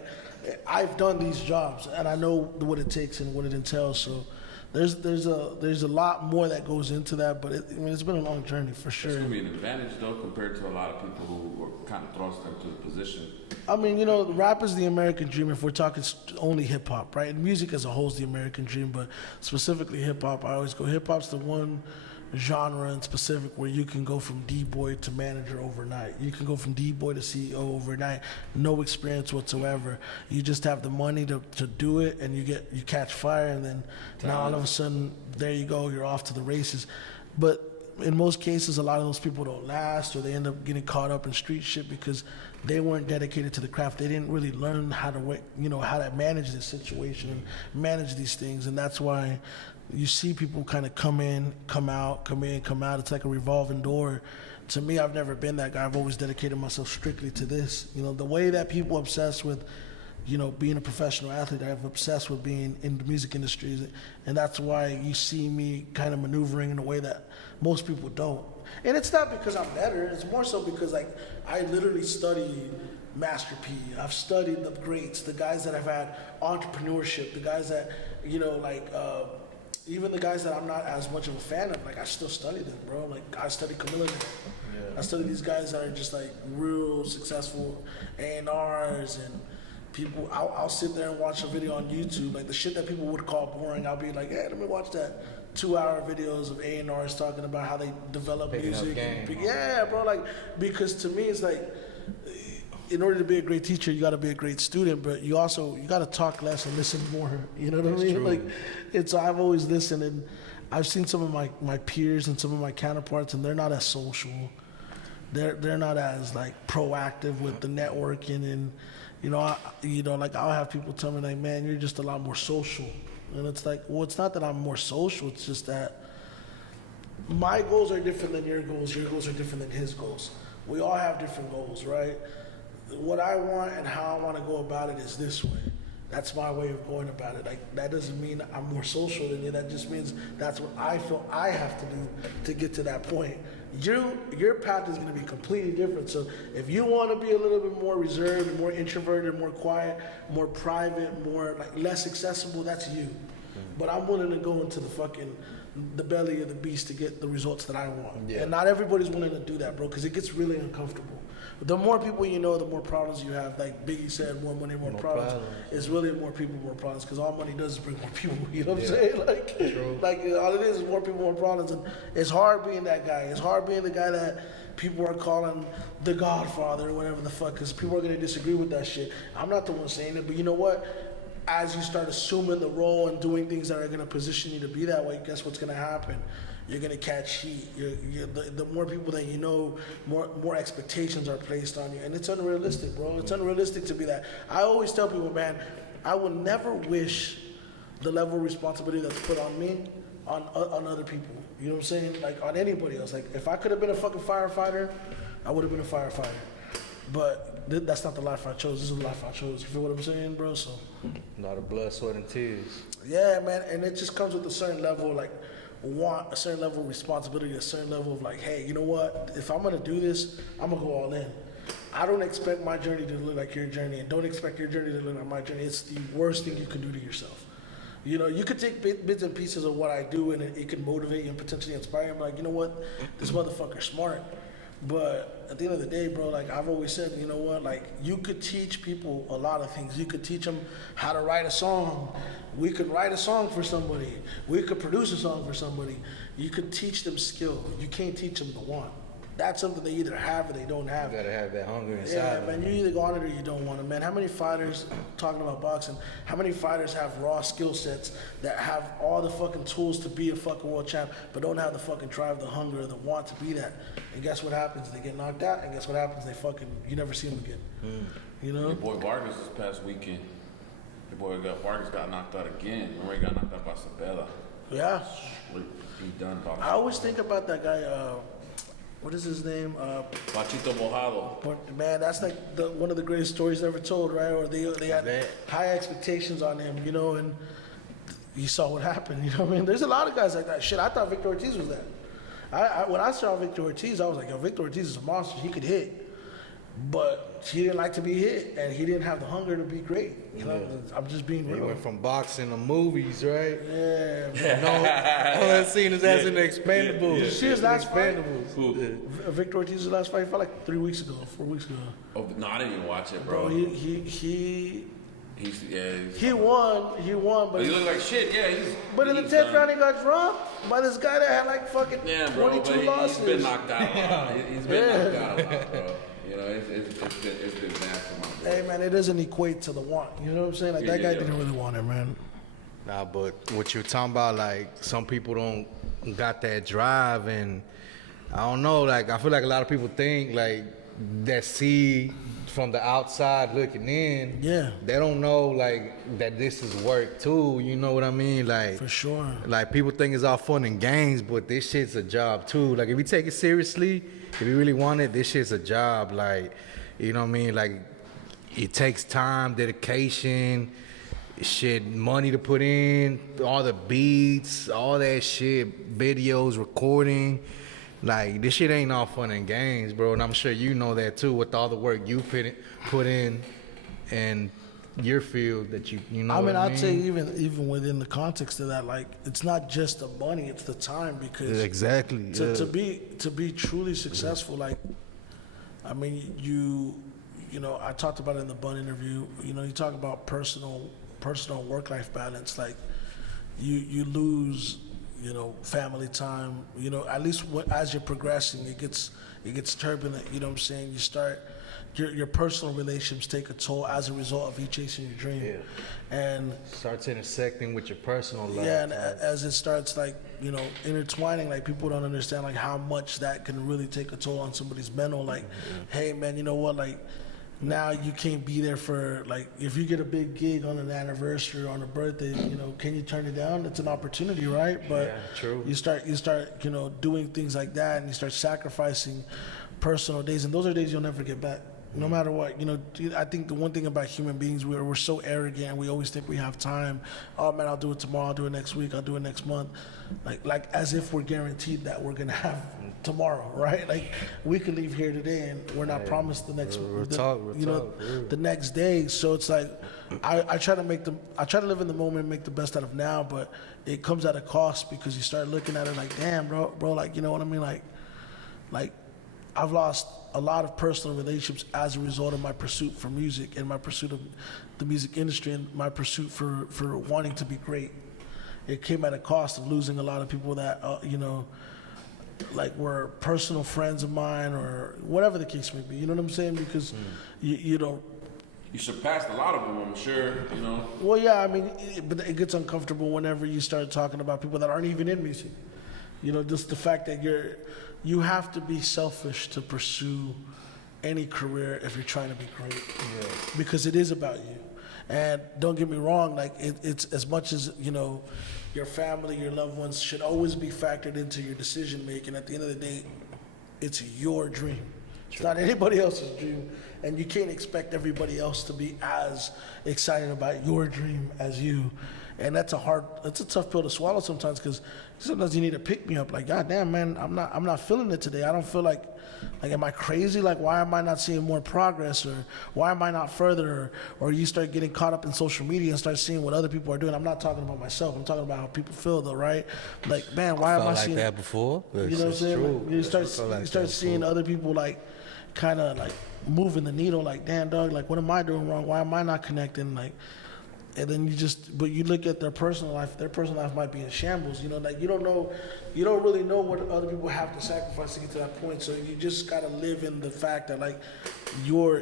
I've done these jobs and I know what it takes and what it entails. So there's a lot more that goes into that, but it's been a long journey for sure. It's gonna be an advantage though compared to a lot of people who were kind of thrust into the position. I mean, rap is the American dream if we're talking only hip hop, right? And music as a whole is the American dream, but specifically hip hop, I always go hip hop's the one genre in specific where you can go from D-boy to manager overnight. You can go from D-boy to CEO overnight. No experience whatsoever. You just have the money to do it, and you catch fire, and then now all of a sudden, there you go, you're off to the races. But in most cases, a lot of those people don't last, or they end up getting caught up in street shit because they weren't dedicated to the craft. They didn't really learn how to manage this situation and manage these things, and that's why you see people kind of come in, come out, come in, come out. It's like a revolving door. To me, I've never been that guy. I've always dedicated myself strictly to this. The way that people obsess with, being a professional athlete, I've obsessed with being in the music industry. And that's why you see me kind of maneuvering in a way that most people don't. And it's not because I'm better. It's more so because, like, I literally study Master P. I've studied the greats, the guys that have had entrepreneurship, the guys that, even the guys that I'm not as much of a fan of, like, I still study them, bro. Like, I study Camilla. I study these guys that are just, like, real successful A&Rs and people. I'll sit there and watch a video on YouTube, like, the shit that people would call boring. I'll be like, hey, let me watch that 2-hour videos of A&Rs talking about how they develop music. Yeah, bro, like, because to me, it's like, in order to be a great teacher, you got to be a great student, but you got to talk less and listen more. You know what I mean? True. Like, I've always listened, and I've seen some of my peers and some of my counterparts, and they're not as social. They're not as like proactive with the networking, and I'll have people tell me like, man, you're just a lot more social, and it's like, well, it's not that I'm more social, it's just that my goals are different than your goals are different than his goals. We all have different goals, right? What I want and how I want to go about it is this way. That's my way of going about it. Like, that doesn't mean I'm more social than you. That just means that's what I feel I have to do to get to that point. Your path is going to be completely different. So if you want to be a little bit more reserved, more introverted, more quiet, more private, more like less accessible, that's you. But I'm willing to go into the belly of the beast to get the results that I want. Yeah. And not everybody's willing to do that, bro, because it gets really uncomfortable. The more people you know, the more problems you have. Like Biggie said, more money, more problems. It's really more people, more problems, because all money does is bring more people. You know what I'm saying? Like all it is more people, more problems. And it's hard being that guy. It's hard being the guy that people are calling the Godfather or whatever the fuck, because people are going to disagree with that shit. I'm not the one saying it, but you know what? As you start assuming the role and doing things that are going to position you to be that way, guess what's going to happen? You're going to catch heat. The more people that you know, more expectations are placed on you. And it's unrealistic, bro. It's unrealistic to be that. I always tell people, man, I will never wish the level of responsibility that's put on me on other people. You know what I'm saying? Like, on anybody else. Like, if I could have been a fucking firefighter, I would have been a firefighter. But that's not the life I chose. This is the life I chose. You feel what I'm saying, bro? So, a lot of blood, sweat, and tears. Yeah, man. And it just comes with a certain level, like, want a certain level of responsibility, a certain level of like, hey, you know what? If I'm gonna do this, I'm gonna go all in. I don't expect my journey to look like your journey, and don't expect your journey to look like my journey. It's the worst thing you can do to yourself. You know, you could take bits and pieces of what I do, and it can motivate you and potentially inspire you. I'm like, you know what? This motherfucker's smart. But at the end of the day, bro, like I've always said, you know what? Like, you could teach people a lot of things. You could teach them how to write a song. We could write a song for somebody. We could produce a song for somebody. You could teach them skill. You can't teach them the want. That's something they either have or they don't have. You gotta have that hunger inside. Yeah, man, you either want it or you don't want it, man. How many fighters, talking about boxing, how many fighters have raw skill sets that have all the fucking tools to be a fucking world champ, but don't have the fucking drive, the hunger, or the want to be that? And guess what happens? They get knocked out, and guess what happens? You never see them again. You know? Your boy Vargas this past weekend. Vargas got knocked out again. Remember, he got knocked out by Sabella. Yeah. He done boxing. I always think about that guy, what is his name? Pachito Mojado. But man, that's like one of the greatest stories ever told, right? Or they had high expectations on him, you know, and you saw what happened. You know what I mean? There's a lot of guys like that. Shit, I thought Victor Ortiz was that. When I saw Victor Ortiz, I was like, yo, Victor Ortiz is a monster. He could hit. But he didn't like to be hit, and he didn't have the hunger to be great. You know, I'm just being real. He went from boxing to movies, right? Yeah. All I've seen is as in the Expendables. Did you see his last fight? Who? Victor Ortiz's last fight. He fought like 4 weeks ago. Oh, no, I didn't even watch it, bro. He won, but he looked like shit. Yeah, but in the 10th round, he got dropped by this guy that had like fucking 22 losses. He's been knocked out a lot. He's been knocked out a lot, bro. You know, it's been bad for my boy. Hey, man, it doesn't equate to the want. You know what I'm saying? Like, that guy didn't really want it, man. Nah, but what you're talking about, like, some people don't got that drive, and I don't know, like, I feel like a lot of people think, like, that see from the outside looking in, they don't know, like, that this is work too, you know what I mean? Like, for sure. Like, people think it's all fun and games, but this shit's a job too. Like, if you take it seriously, if you really want it, this shit's a job. Like, you know what I mean? Like, it takes time, dedication, shit, money to put in, all the beats, all that shit, videos, recording. Like, this shit ain't all fun and games, bro. And I'm sure you know that too, with all the work you put in and your field that you know. I mean, I'd say even within the context of that, like, it's not just the money, it's the time, because exactly to be truly successful, like, I mean, you know, I talked about it in the Bun interview. You know, you talk about personal work-life balance. Like, you lose, you know, family time. You know, at least as you're progressing, it gets turbulent. You know what I'm saying? You start your personal relationships take a toll as a result of you chasing your dream. Yeah. And starts intersecting with your personal life. Yeah, and as it starts, like, you know, intertwining, like, people don't understand, like, how much that can really take a toll on somebody's mental. Like, hey, man, you know what? Like, now you can't be there for, like, if you get a big gig on an anniversary or on a birthday, can you turn it down? It's an opportunity, right? But true. you start, doing things like that, and you start sacrificing personal days, and those are days you'll never get back. No matter what, I think the one thing about human beings, we're so arrogant, and we always think we have time. Oh man, I'll do it tomorrow, I'll do it next week, I'll do it next month. Like as if we're guaranteed that we're gonna have tomorrow, right? Like we could leave here today and we're not promised the next, the next day. So it's like, I try to live in the moment, make the best out of now, but it comes at a cost, because you start looking at it like, damn, bro, like, you know what I mean? Like I've lost a lot of personal relationships as a result of my pursuit for music and my pursuit of the music industry and my pursuit for wanting to be great. It came at a cost of losing a lot of people that, like were personal friends of mine or whatever the case may be. You know what I'm saying? Because you don't. You surpassed a lot of them, I'm sure, Well, yeah, I mean, but it gets uncomfortable whenever you start talking about people that aren't even in music. Just the fact that you have to be selfish to pursue any career if you're trying to be great, because it is about you. And don't get me wrong, like it's as much as your family, your loved ones should always be factored into your decision making. At the end of the day, it's your dream. It's not anybody else's dream, and you can't expect everybody else to be as excited about your dream as you. And it's a tough pill to swallow sometimes, because sometimes you need to pick me up. Like, God damn, man, I'm not feeling it today. I don't feel like, am I crazy? Like, why am I not seeing more progress, or why am I not further? Or you start getting caught up in social media and start seeing what other people are doing. I'm not talking about myself. I'm talking about how people feel, though, right? Like, man, why am I seeing that before? You know what I'm saying? Like, you start seeing other people like kind of like moving the needle. Like, damn, dog. Like, what am I doing wrong? Why am I not connecting? Like. And then but you look at their personal life might be in shambles, like you don't really know what other people have to sacrifice to get to that point. So you just gotta live in the fact that like your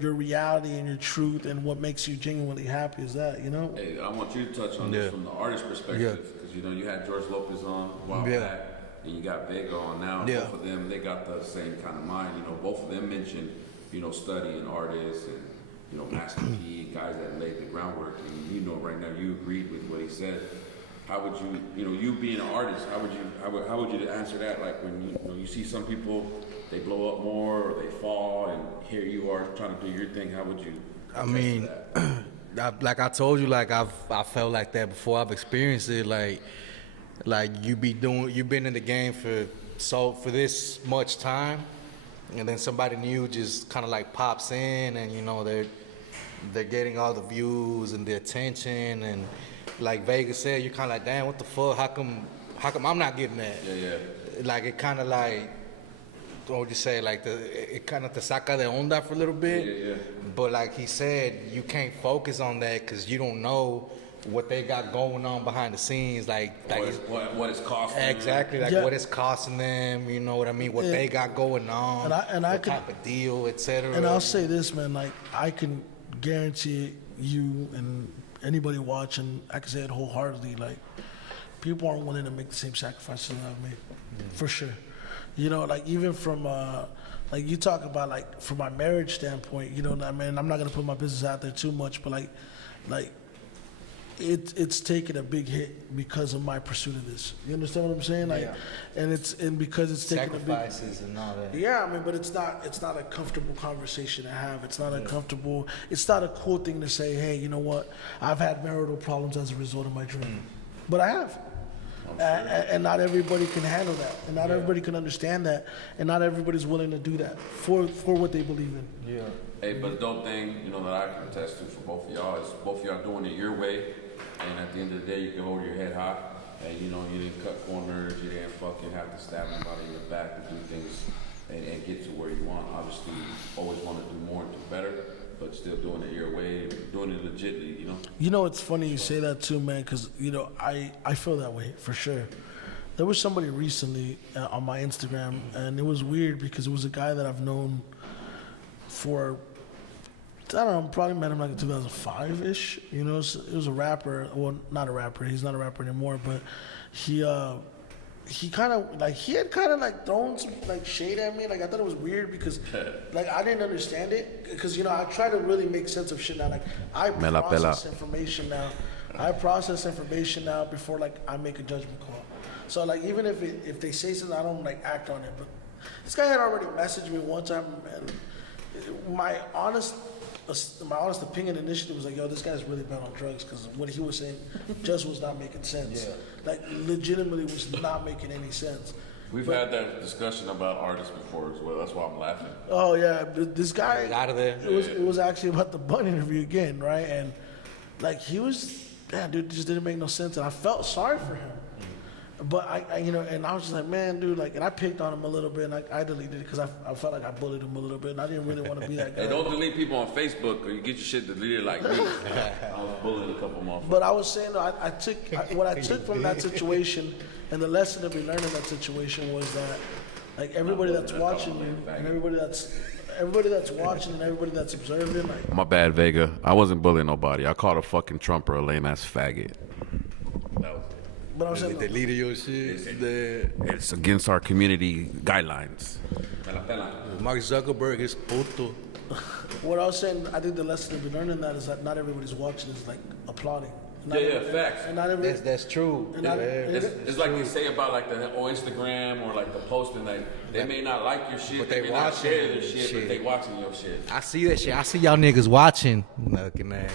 reality and your truth and what makes you genuinely happy is that, Hey, I want you to touch on this from the artist perspective, because you had George Lopez on a while back, and you got Vega on now. Both of them, they got the same kind of mind. Both of them mentioned, studying artists and Master P, guys that laid the groundwork, and right now you agreed with what he said. How would you, you being an artist, how would you answer that? Like when you see some people, they blow up more or they fall, and here you are trying to do your thing. How would you? I mean, like I told you, like I felt like that before. I've experienced it. Like you've been in the game for this much time, and then somebody new just kind of like pops in, and they're getting all the views and the attention, and like Vega said, you're kind of like, damn, what the fuck? How come I'm not getting that? Yeah. Like it kind of like, what would you say? Like it kind of te saca de onda for a little bit. Yeah. But like he said, you can't focus on that because you don't know what they got going on behind the scenes, like what it's costing them. Exactly, like what it's costing them, you know what I mean, what they got going on, what type of deal, etc. And I'll say this, man, like I can guarantee you and anybody watching, I can say it wholeheartedly, like people aren't willing to make the same sacrifices that I've made, for sure. Like even from like you talk about like from my marriage standpoint, I mean, I'm not gonna put my business out there too much, but like it's taken a big hit because of my pursuit of this. You understand what I'm saying? Like, and because it's taken sacrifices and all that. Yeah, I mean, but it's not a comfortable conversation to have. It's not it's not a cool thing to say, hey, you know what? I've had marital problems as a result of my dream. But I have. And not everybody can handle that. And not everybody can understand that. And not everybody's willing to do that for what they believe in. Yeah. Hey, but the dope thing, that I can attest to for both of y'all is both of y'all doing it your way. And at the end of the day, you can hold your head high. And, you didn't cut corners. You didn't fucking have to stab anybody in the back to do things and get to where you want. Obviously, you always want to do more and do better, but still doing it your way, doing it legitly, It's funny you say that too, man, because, I feel that way for sure. There was somebody recently on my Instagram, and it was weird because it was a guy that I've known for, I don't know, probably met him like in 2005-ish. It was a rapper. Well, not a rapper. He's not a rapper anymore, but he he had kind of like thrown some like shade at me. Like I thought it was weird because like I didn't understand it because I try to really make sense of shit now. Like I process information now before like I make a judgment call. So like even if they say something, I don't like act on it. But this guy had already messaged me one time, and my honest opinion initially was like, yo, this guy's really bad on drugs because what he was saying just was not making sense. Yeah. Like legitimately was not making any sense. We've had that discussion about artists before as well. That's why I'm laughing. Oh yeah, this guy out of there. It was actually about the Bun interview again, right? And like he was, dude, just didn't make no sense, and I felt sorry for him. But I and I was just like, man, dude, like, and I picked on him a little bit, and I deleted it because I felt like I bullied him a little bit, and I didn't really want to be that guy. Hey, don't delete people on Facebook, or you get your shit deleted like me. I was bullying a couple more. But I was saying, though, what I took from that situation, and the lesson that we learned in that situation was that, like, everybody that's watching you, and everybody that's watching and everybody that's observing, like. My bad, Vega. I wasn't bullying nobody. I called a fucking Trumper a lame ass faggot. That was it. But I'm saying, the leader of your shit. It's against our community guidelines. Mark Zuckerberg is puto. What I was saying, I think the lesson that we learned in that is that not everybody's watching is like applauding. Facts. And that's true. It's like they say about like the on Instagram or like the posting, like they may not like your shit, but they may not share their shit, but they watching your shit. I see that shit. I see y'all niggas watching. Looking ass.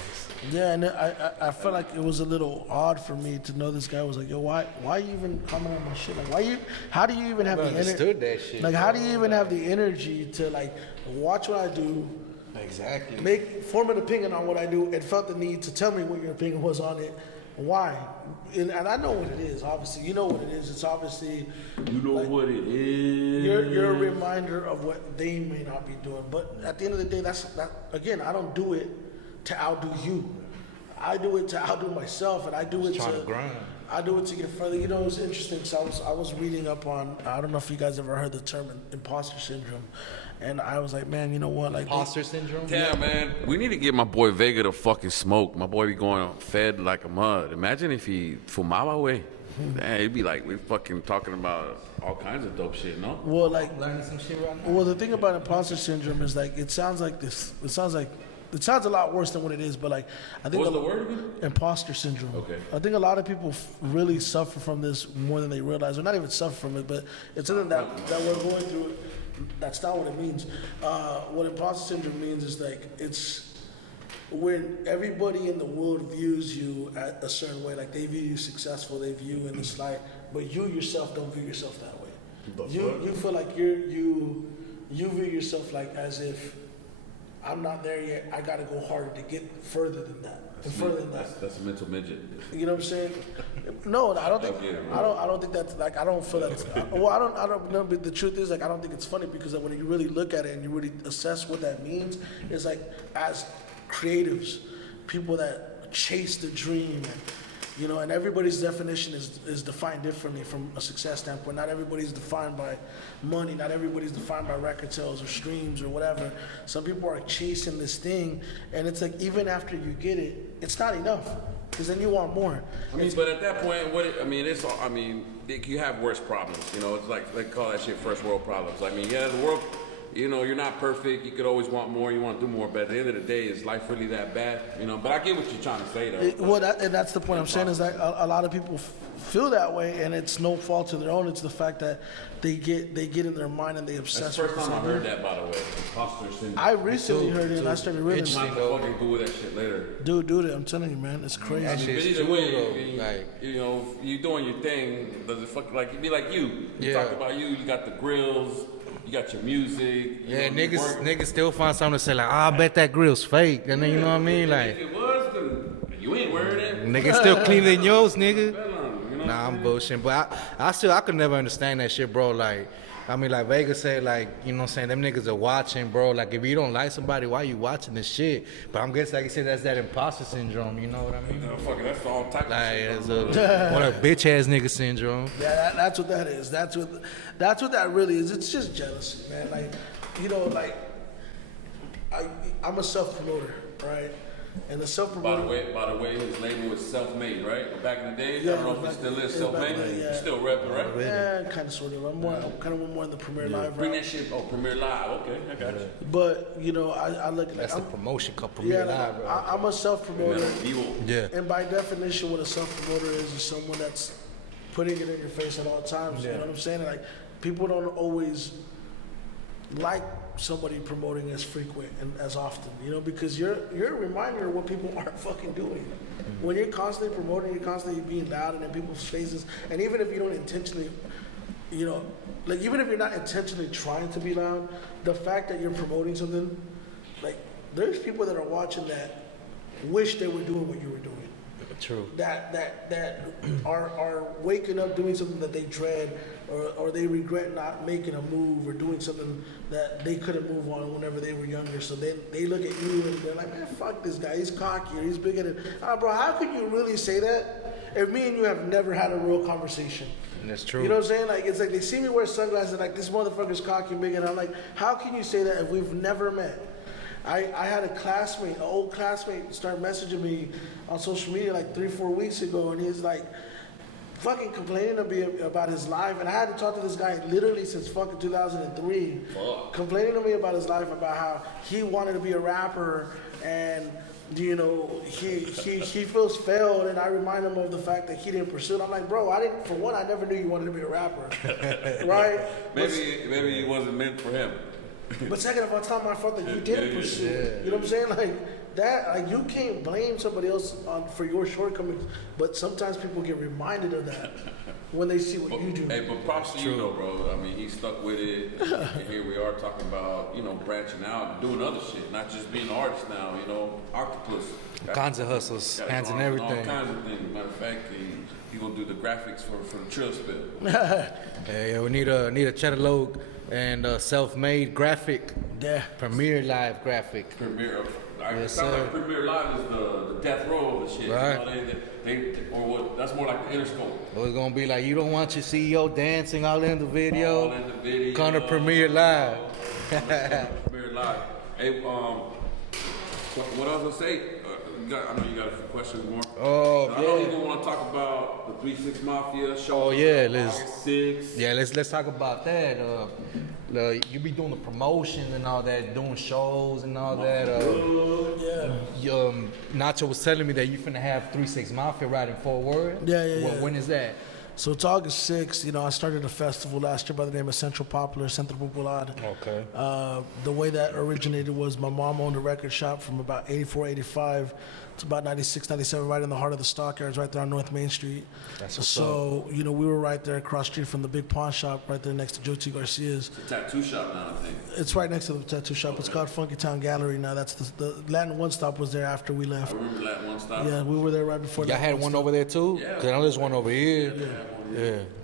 Yeah, and I felt like it was a little odd for me to know this guy was like, yo, why you even comment on my shit? Like, how do you even have the energy? Like, how do you even have the energy to like watch what I do? Exactly. Form an opinion on what I do, and felt the need to tell me what your opinion was on it. Why? And I know what it is. Obviously, you know what it is. It's obviously what it is. You're a reminder of what they may not be doing. But at the end of the day, again, I don't do it to outdo you. I do it to outdo myself, and I do it to grind. I do it to get further. It was interesting. So I was reading up on. I don't know if you guys ever heard the term imposter syndrome, and I was like, man, you know what? Like imposter syndrome. Yeah, man. We need to get my boy Vega to fucking smoke. My boy be going fed like a mud. Imagine if he fumaba way. It'd be like we fucking talking about all kinds of dope shit, no? Well, like learning some shit right now. Well, the thing about imposter syndrome is like it sounds a lot worse than what it is, but like I think what's the word again? Imposter syndrome. Okay. I think a lot of people really suffer from this more than they realize, or not even suffer from it, but it's something that we're going through. That's not what it means. What imposter syndrome means is like it's when everybody in the world views you at a certain way, like they view you successful, they view you in this light, but you yourself don't view yourself that way. You feel like you view yourself like as if I'm not there yet. I got to go harder to get further than that. That's a mental midget. You know what I'm saying? No, I don't think. I don't think that's like. I don't feel that. I don't know. But the truth is, like, I don't think it's funny because when you really look at it and you really assess what that means, it's like as creatives, people that chase the dream. And everybody's definition is defined differently from a success standpoint. Not everybody's defined by money. Not everybody's defined by record sales or streams or whatever. Some people are chasing this thing, and it's like even after you get it, it's not enough because then you want more. But at that point, you have worse problems. It's like they call that shit first world problems. The world. You're not perfect. You could always want more. You want to do more. But at the end of the day, is life really that bad? But I get what you're trying to say, though. And that's the point I'm saying is that a lot of people feel that way, and it's no fault of their own. It's the fact that they get in their mind and they obsess. That's the first time I heard that, by the way. Imposter syndrome. I recently heard it, and I started reading it. I'm going to fucking Google that shit later. Dude, I'm telling you, man, it's crazy. That But shit's either true, way, though. you doing your thing. Does it fuck like be like you? You talk about you. You got the grills. You got your music. Niggas still find something to say like, I bet that grill's fake, and then you know what I mean, like. If it was, then you ain't wearing it. Niggas still cleaner than yours, nigga. Nah, I'm bullshitting, but I could never understand that shit, bro. Like Vega said, like, you know what I'm saying, them niggas are watching, bro. Like, if you don't like somebody, why you watching this shit? But I'm guessing, like you said, that's that imposter syndrome, you know what I mean? That's all type of shit. Like, what a bitch-ass nigga syndrome. Yeah, that's what that is. That's what that really is. It's just jealousy, man. Like, I'm a self-promoter, right? And the self-promoting. By the way, his label was self-made, right? Back in the day, I don't know if it still is self-made. Yeah. Still repping, right? Yeah, kind of, sort of. I'm kind of more in the Premier Live. Bring that shit. Oh, Premier Live. Okay, I got you. But you know, I look at That's the promotion called Premier Live, bro. I'm a self-promoter. Yeah. And by definition, what a self-promoter is someone that's putting it in your face at all times. You know what I'm saying? Like, people don't always like somebody promoting as frequent and as often, you know, because you're a reminder of what people aren't fucking doing. When you're constantly promoting, you're constantly being loud and in people's faces, and even if you don't intentionally, you know, like even if you're not intentionally trying to be loud, the fact that you're promoting something, like there's people that are watching that wish they were doing what you were doing. True. That are waking up doing something that they dread, or they regret not making a move or doing something that they couldn't move on whenever they were younger. So then they look at you and they're like, man, fuck this guy. He's cocky or he's bigger than. Bro, how could you really say that if me and you have never had a real conversation? That's true. You know what I'm saying? Like, it's like they see me wear sunglasses and like, this motherfucker's cocky and big, and I'm like, how can you say that if we've never met? I had a classmate, an old classmate, start messaging me on social media like 3-4 weeks ago, and he's like fucking complaining to me about his life, and I had to talk to this guy literally since fucking 2003, complaining to me about his life, about how he wanted to be a rapper, and you know, he feels failed, and I remind him of the fact that he didn't pursue it. I'm like, bro, I never knew you wanted to be a rapper, right? Maybe it wasn't meant for him. But second of all, it's not my fault that you didn't pursue it. You know what I'm saying? Like that, like you can't blame somebody else for your shortcomings. But sometimes people get reminded of that when they see what you do. Hey, but props to you though, bro. I mean, he stuck with it, and here we are talking about, you know, branching out, and doing other shit, not just being an artist now. You know, octopus. Kinds of hustles, hands and everything. All kinds of things. Matter of fact, he gonna do the graphics for the Trill Spill. Yeah, we need a Cheddar Loc and self-made graphic. Yeah. Premier Live graphic. Premier. Yes, sounds like Premier Live is the death row of the shit. Right. You know, they or what? That's more like the Interscope. Well, it's gonna be like, you don't want your CEO dancing all in the video. All in the video. Come to Premier Live. Premier Live. Hey, what I was gonna say? I know you got a few questions more. Oh, I know you're gonna want to talk about the 3-6 Mafia show. Oh yeah, August 6th. Yeah, let's talk about that. You be doing the promotion and all that, doing shows and all that. Nacho was telling me that you finna have 3-6 Mafia right in Fort Worth. Yeah. When is that? So it's August 6th. You know, I started a festival last year by the name of Centro Popular. Okay. The way that originated was my mom owned a record shop from about 84, 85 to about 96, 97, right in the heart of the stockyards, right there on North Main Street. So, you know, we were right there across the street from the big pawn shop, right there next to Joe T. Garcia's. It's a tattoo shop now, I think. It's right next to the tattoo shop. Okay. It's called Funky Town Gallery now. That's the Latin One Stop was there after we left. I remember Latin One Stop. Yeah, we were there right before. Y'all had one over there too? Yeah. Cause I know there's one over here.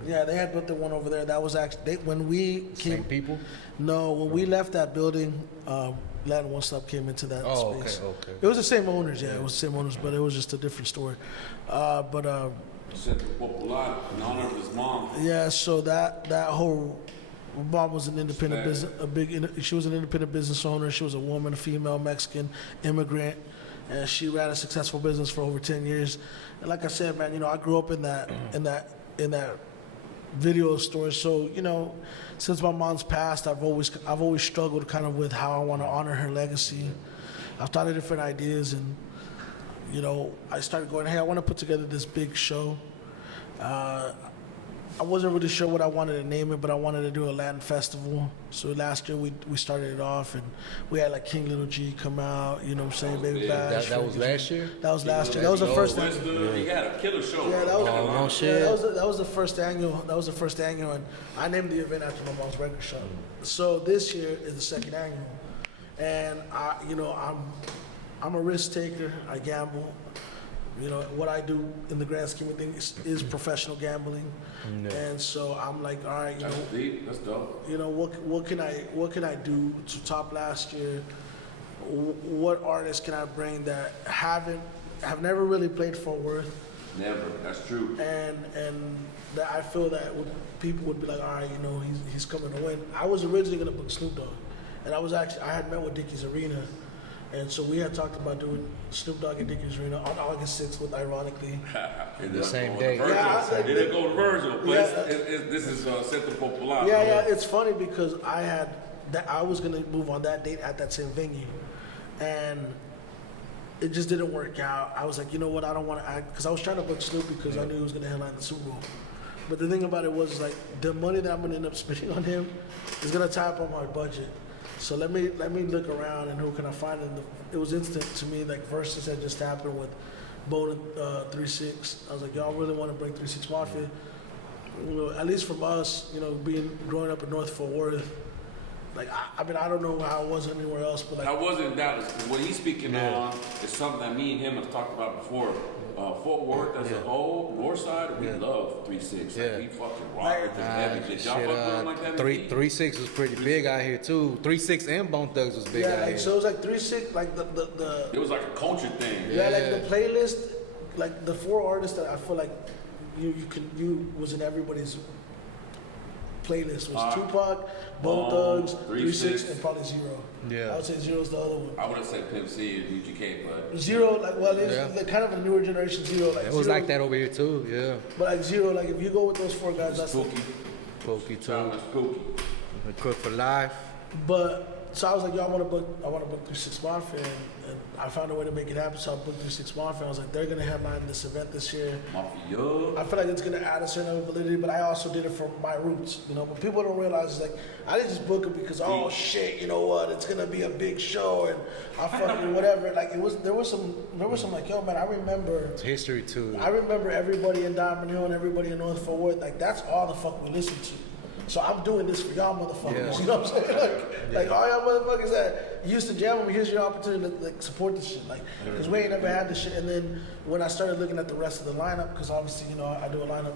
Yeah, they had built the one over there. That was actually when we came. Same people? No, when we left that building, Latin One Stop came into that space. Okay. It was the same owners, it was the same owners, but it was just a different story. Centro Popular in honor of his mom. Yeah, so that whole mom was an independent business, she was an independent business owner. She was a woman, a female Mexican immigrant, and she ran a successful business for over 10 years. And like I said, man, you know, I grew up in that video store. So, you know, since my mom's passed, I've always struggled kind of with how I want to honor her legacy. I've thought of different ideas, and you know, I started going, hey, I want to put together this big show. I wasn't really sure what I wanted to name it, but I wanted to do a Latin festival. So last year we started it off, and we had like King Little G come out, you know what I'm saying, Baby Bash. That was last year? That was last year. That was the first annual. He had a killer show. Yeah, that was the first annual. That was the first annual, and I named the event after my mom's record shop. So this year is the second annual, and I'm a risk taker. I gamble. You know, what I do in the grand scheme of things is professional gambling. No. And so I'm like, all right, That's deep. That's dope. You know, what can I do to top last year? What artists can I bring that have never really played Fort Worth? Never. That's true. And that I feel that people would be like, all right, you know, he's coming to win. I was originally gonna book Snoop Dogg, and I had met with Dickies Arena And so we had talked about doing Snoop Dogg and Dickies Arena on August 6th, with ironically The same day. It didn't go to Virgil, but this is Centro Popular. Yeah, it's funny because I was gonna move on that date at that same venue, and it just didn't work out. I was like, you know what, I don't want to act, because I was trying to book Snoop because I knew he was gonna headline the Super Bowl. But the thing about it was like the money that I'm gonna end up spending on him is gonna tie up on my budget. So let me look around and who can I find? And it was instant to me. Like Versus had just happened with Bone 3-6. I was like, y'all really want to bring 3-6 Mafia? You know, at least from us, you know, growing up in North Fort Worth. Like I mean, I don't know how it was anywhere else, but like I wasn't in Dallas. What he's speaking on is something that me and him have talked about before. Fort Worth as a whole, North Side, we love 3-6. Like, we fucking rock with the heavy. Did y'all fuck with him like that? 3-6 was pretty big out here too. 3-6 and Bone Thugs was big out here. So it was like 3-6, like the It was like a culture thing. Yeah, like the playlist, like the 4 artists that I feel like you was in everybody's playlist was Tupac, Bone Thugs, 3-6, and probably Zero. Yeah, I would say Zero's the other one. I would have said Pimp C and UGK, but Zero, like, well, it's like kind of a newer generation Zero. Like it was Zero, like that over here too. Yeah, but like Zero, like if you go with those 4 guys, that's Spooky. Pokey too. Thomas Spooky. Cook for life. But so I was like, yo, I want to book 3-6 Mafia, and I found a way to make it happen. So I booked 3-6 Mafia. I was like, they're gonna headline this event this year. Mafia. I feel like it's gonna add a certain validity, but I also did it for my roots, you know. But people don't realize is like I didn't just book it because oh shit, you know what? It's gonna be a big show and I fucking whatever. Like there was some like yo man, I remember It's history too. I remember everybody in Diamond Hill and everybody in North Fort Worth. Like that's all the fuck we listen to. So I'm doing this for y'all motherfuckers. Yeah. You know what I'm saying? Like all y'all motherfuckers that used to jam with me, here's your opportunity to like support this shit. Like, because we ain't never had this shit. And then when I started looking at the rest of the lineup, because obviously, you know, I do a lineup,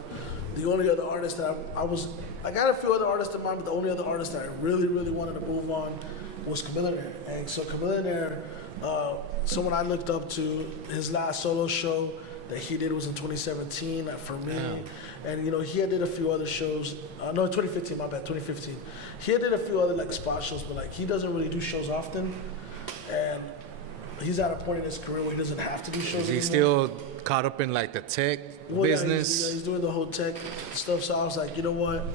the only other artist that I was, I got a few other artists in mind, but the only other artist that I really, really wanted to move on was Chamillionaire. And so Chamillionaire, someone I looked up to, his last solo show that he did was in 2017 for me. Yeah. And you know, he had did a few other shows. No, 2015, my bad, 2015. He had did a few other like spot shows, but like he doesn't really do shows often. And he's at a point in his career where he doesn't have to do shows Is he anymore. still caught up in like the tech business? Yeah, he's doing the whole tech stuff. So I was like, you know what?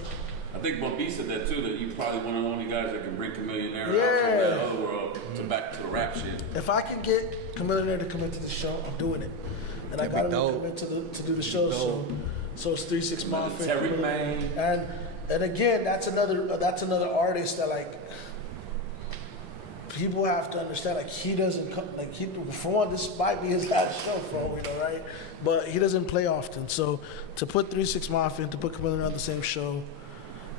I think Bumpy said that too, that you probably one of the only guys that can bring Chamillionaire out from that other world to back to the rap shit. If I can get Chamillionaire to commit to the show, I'm doing it. And I got him to commit to do the show. So it's 3-6 Mafia. Terry Man. And again, that's another artist that like people have to understand. Like he doesn't come. Like for one, this might be his last show for all we know, right? But he doesn't play often. So to put 3-6 Mafia and to put Chamillionaire on the same show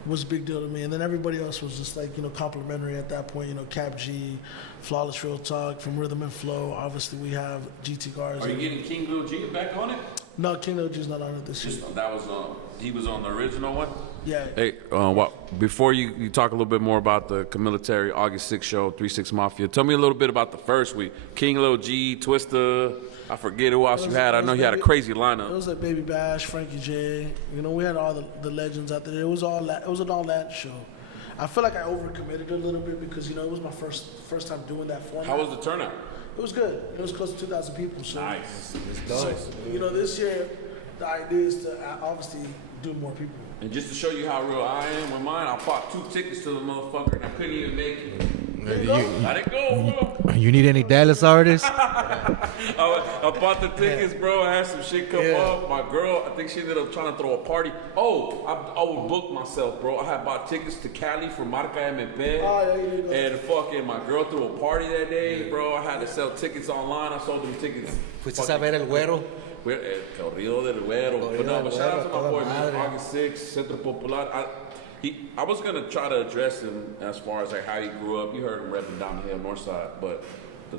was a big deal to me. And then everybody else was just like, you know, complimentary at that point. You know, Cap G, Flawless Real Talk from Rhythm and Flow. Obviously, we have GT Garza. Are you getting King Lil G back on it? No, King Lil G's not on it this year. That was he was on the original one? Yeah. Hey, before you talk a little bit more about the Chamillionaire August 6th show, 3-6 Mafia, tell me a little bit about the first week. King Lil G, Twista, I forget who else you had. I know you had a crazy lineup. It was like Baby Bash, Frankie J. You know, we had all the legends out there. It was an all Latin show. I feel like I overcommitted a little bit because, you know, it was my first time doing that format. How was the turnout? It was good. It was close to 2,000 people. So, nice. So, you know, this year, the idea is to obviously do more people. And just to show you how real I am with mine, I bought 2 tickets to the motherfucker and I couldn't even make it. Let it go, bro. You need any Dallas artists? I bought the tickets, bro. I had some shit come up. My girl, I think she ended up trying to throw a party. Oh, I would book myself, bro. I had bought tickets to Cali for Marca MP. And fucking my girl threw a party that day, bro. I had to sell tickets online. I sold them tickets. Fuiste a ver el güero? El corrido del güero. But no, but shout out to my boy, man. August 6th, Centro Popular. I was gonna try to address him as far as like how he grew up. You heard him repping down the hill, north side, but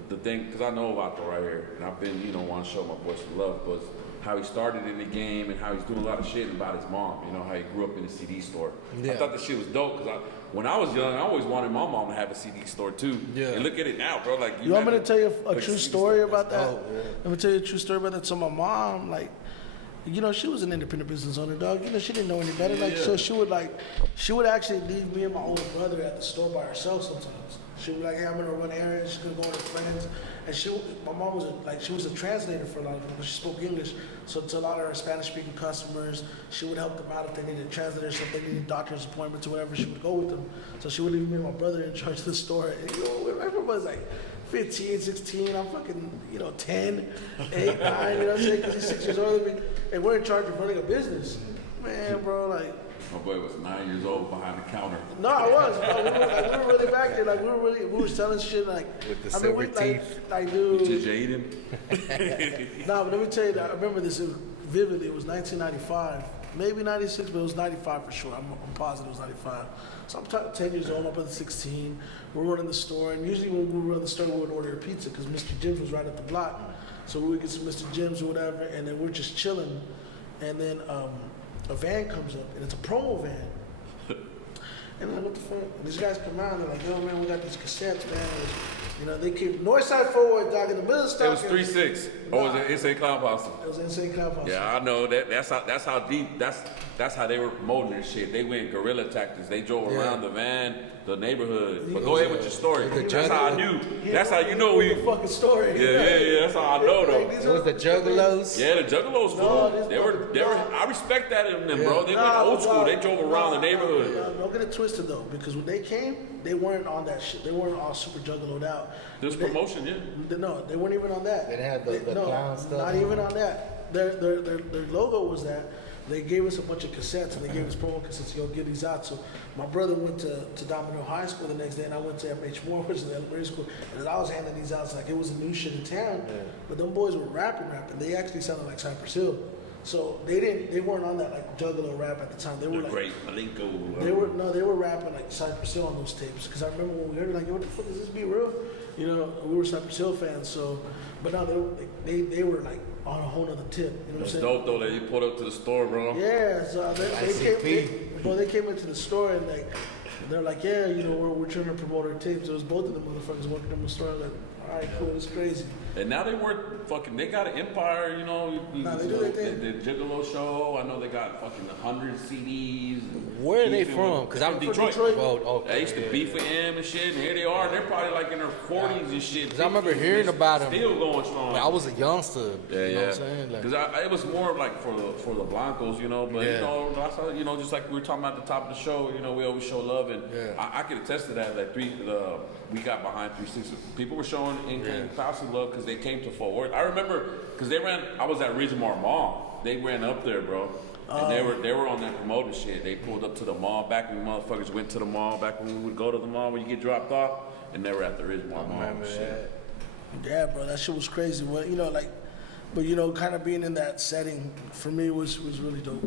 the thing, because I know about the right here, and I've been, you know, want to show my boys some love, was how he started in the game and how he's doing a lot of shit about his mom. You know, how he grew up in a CD store. Yeah. I thought that shit was dope because when I was young, I always wanted my mom to have a CD store too. Yeah. And look at it now, bro. Like you want me to tell you a true story about that? Let me tell you a true story about that. So my mom, like, you know, she was an independent business owner, dog. You know, she didn't know any better. So she would actually leave me and my older brother at the store by herself sometimes. She would be like, hey, I'm gonna run errands. She's gonna go with her friends. And my mom was she was a translator for a lot of people. She spoke English, so to a lot of her Spanish-speaking customers, she would help them out if they needed translators, if they needed doctor's appointments or whatever. She would go with them. So she would leave me and my brother in charge of the store. And everybody's like 15, 16. I'm fucking 10, 8, 9. You know what I'm saying? Because he's 6 years older than me, and we're in charge of running a business. Man, bro, like. My boy was 9 years old behind the counter. No, I was. Bro. We were really back there. Like we were selling shit. Like with the silver teeth. Like dude. Jaden. Nah, but let me tell you that I remember this vividly. It was 1995, maybe 96, but it was 95 for sure. I'm positive it was 95. So I'm 10 years old. My brother's 16. We're running the store, and usually when we were in the store, we would order a pizza because Mr. Jim's was right up the block. So we would get some Mr. Jim's or whatever, and then we're just chilling, and then a van comes up, and it's a promo van. And I'm like, what the fuck? And these guys come out, and they're like, yo, man, we got these cassettes, man. They came north side forward, dog, in the middle of the stock. It was 3-6. Or was it Insane Clown Posse? It was Insane Clown Posse. Yeah, I know. That's how deep, that's how they were promoting their shit. They went guerrilla tactics. They drove around the van, the neighborhood. But go ahead with your story. That's how I knew. That's how you know we. Fucking story. Yeah. That's how I know though. It was the Juggalos. Yeah, the Juggalos, fool. They were. I respect that in them, bro. They went old school. They drove around the neighborhood. Don't get it twisted though, because when they came, they weren't on that shit. They weren't all super juggaloed out. There's promotion, yeah. No, they weren't even on that. They didn't have the clown stuff. Not even on that. Their logo was that. They gave us a bunch of cassettes, and they gave us promo cassettes. Yo, get these out. So my brother went to Domino High School the next day, and I went to FH Moore, which is the elementary school. And I was handing these out. It's like it was a new shit in town. Yeah. But them boys were rapping. They actually sounded like Cypress Hill. So they weren't on that like juggalo rap at the time. They were like great Malenko. They were rapping like Cypress Hill on those tapes. Because I remember when we heard it, like, yo, what the fuck is this Be Real? We were Cypress Hill fans. So, but no, they were like on a whole nother tip. You know what I'm saying? Dope though that you pulled up to the store, bro. Yeah, so they came into the store and they're like, yeah, we're trying to promote our tapes. It was both of them motherfuckers working in the store. Like, all right, cool, it's crazy. And now they work fucking. They got an empire, Nah, they do their thing. The Gigolo show. I know they got fucking 100 CDs. Where are they from? Because I'm from Detroit. Well, okay, I used to beef with him and shit, and here they are. They're probably like in their 40s and shit. Because I remember hearing about them. Still going strong. I was a youngster. Yeah, you know what I'm saying? Because it was more like for the Blancos, But just like we were talking about at the top of the show, we always show love, and I can attest to that. Like we got behind 3-6. People were showing in Posse love because they came to Fort Worth. I remember because I was at Ridgemar Mall. They ran up there, bro. And they were on that promoting shit. They pulled up to the mall back when motherfuckers went to the mall, back when we would go to the mall when you get dropped off, and they were at the Ridgemar Mall and shit. Yeah, bro, that shit was crazy. Well, but kind of being in that setting for me was really dope.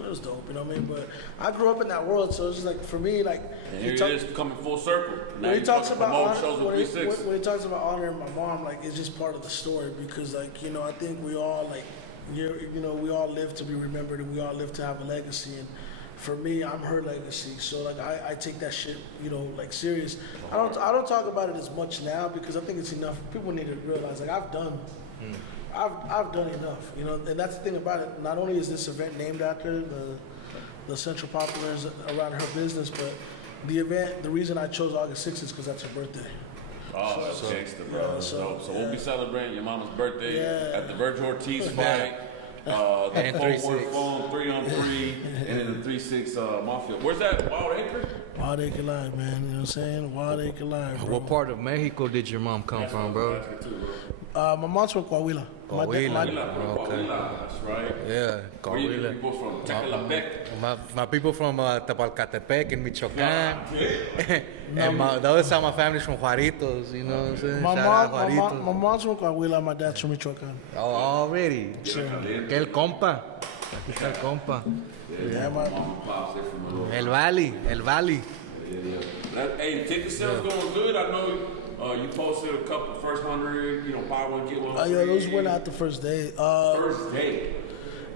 It was dope, you know what I mean? But I grew up in that world, so it's just like for me, like. And here it is coming full circle. Now when he talks about when he talks about honoring my mom, like it's just part of the story because, like, I think we all like. We all live to be remembered and we all live to have a legacy. And for me, I'm her legacy. So like I take that shit, like serious. I don't talk about it as much now because I think it's enough. People need to realize like I've done enough, and that's the thing about it. Not only is this event named after the Central Populars around her business, but the reason I chose August 6th is because that's her birthday. Oh, that's gangster, bro. So we'll be celebrating your mama's birthday at the Virgil Ortiz fight. The Fort Worth phone 3-on-3, and then the 3-6 Mafia. Where's that? Wild Acre? Wild Acre Live, man. You know what I'm saying? Wild Acre Live, bro. What part of Mexico did your mom come from, bro? My mom's from Coahuila. Okay. That's right. Yeah, Coahuila. Where you people from? Tecalapec? My people from Tepalcatepec in Michoacán. And those are my families from Juaritos, you know what I'm saying? My mom's from Coahuila, my dad's from Michoacán. Oh, already? Sure. Que el compa. Aquí está el compa. El Valley. Hey, ticket sales going good. I know you posted a couple, first 100, buy one, get one free. Yeah, those went out the first day. First day.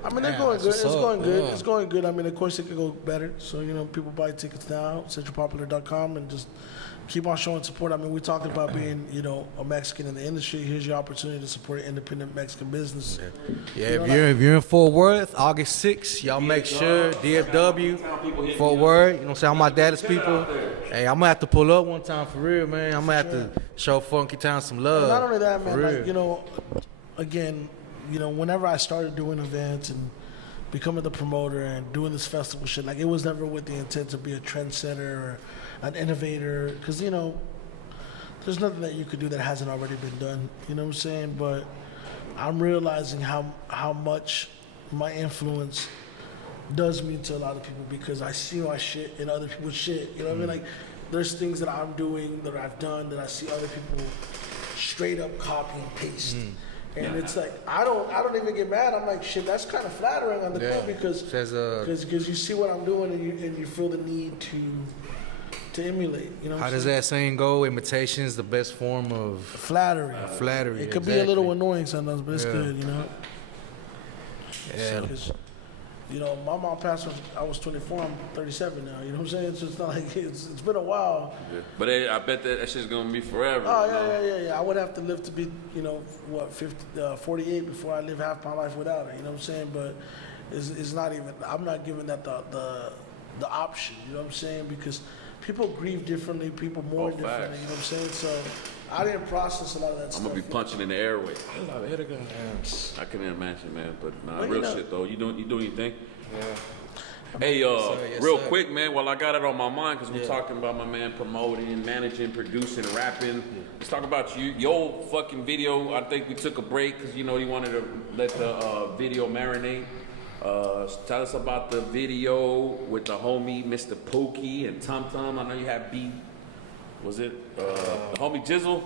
I mean, they're going good. It's going good. It's going good. I mean, of course, it could go better. So, people buy tickets now, centralpopular.com, and just keep on showing support. I mean, we're talking about being, a Mexican in the industry. Here's your opportunity to support an independent Mexican business. Yeah, if you're in Fort Worth, August 6th, y'all make sure, DFW, Fort Worth, you know what I'm saying? All my Dallas people. Hey, I'm going to have to pull up one time for real, man. I'm going to have to show Funky Town some love. And not only that, man, again, whenever I started doing events and becoming the promoter and doing this festival shit, it was never with the intent to be a trendsetter or an innovator, because there's nothing that you could do that hasn't already been done. You know what I'm saying? But I'm realizing how much my influence does mean to a lot of people, because I see my shit in other people's shit. You know what I mean? There's things that I'm doing, that I've done, that I see other people straight up copy and paste. And it's I don't even get mad. I'm like, shit, that's kind of flattering on the court, because you see what I'm doing and you feel the need to emulate. How does that saying go? Imitation is the best form of flattery. Flattery. It could be a little annoying sometimes, but it's good. Yeah. My mom passed when I was 24. I'm 37 now. You know what I'm saying? So it's not like it's been a while. Yeah. But I bet that shit's gonna be forever. Oh yeah. I would have to live to be 48 before I live half my life without her. You know what I'm saying? But it's not even. I'm not giving that the option. You know what I'm saying? Because people grieve differently. People mourn differently. You know what I'm saying? So I didn't process a lot of that stuff. I'm gonna be punching in the airway. I couldn't imagine, man. But real shit though. You doing your thing? Yeah. Hey, real quick, man. While I got it on my mind, because we're talking about my man promoting, managing, producing, rapping. Let's talk about your fucking video. I think we took a break because you wanted to let the video marinate. Tell us about the video with the homie Mr. Pookie and Tum Tum. I know you had beat. Was it the homie Jizzle?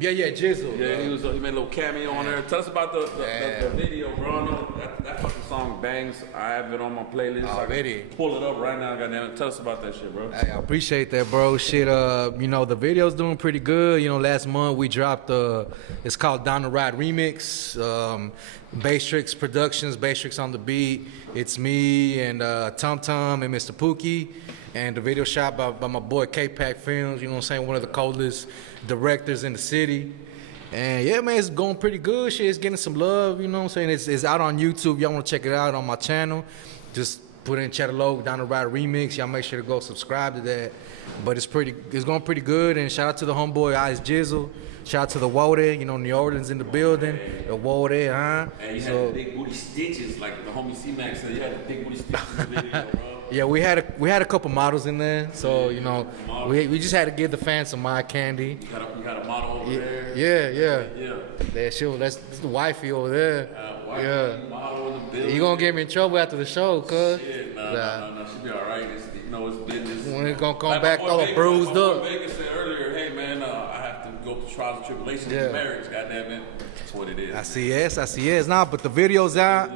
Yeah, Jizzle. Yeah, he made a little cameo on there. Tell us about the video, bro. I know that fucking song bangs. I have it on my playlist. Already. Pull it up right now, goddamn it. Tell us about that shit, bro. Hey, I appreciate that, bro. Shit, the video's doing pretty good. Last month we dropped it's called Down the Ride Remix. Bastrix Productions, Bastrix on the beat. It's me and Tum Tum and Mr. Pookie. And the video shot by my boy K-Pack Films, one of the coldest directors in the city. And yeah, man, it's going pretty good. Shit, it's getting some love, It's out on YouTube. Y'all want to check it out on my channel. Just put in Chatterlogue, Down the Ride Remix. Y'all make sure to go subscribe to that. But it's going pretty good. And shout out to the homeboy Ice Jizzle. Shout out to the Water, New Orleans in the building. The Water, huh? And you had the big booty stitches, like the homie C-Max said. You had the big booty stitches in the video, bro. Yeah, we had a couple models in there, so we just had to give the fans some eye candy. You got a model over there. Yeah. That's the wifey over there. Model in the building. You gonna get me in trouble after the show, cuz? Shit, no, she'll be all right. It's business. When it's gonna come back all bruised up. Vegas said earlier, hey man, I have to go through trials and tribulations in marriage. Goddamn it. That's what it is. I see yes. Nah, but the video's out.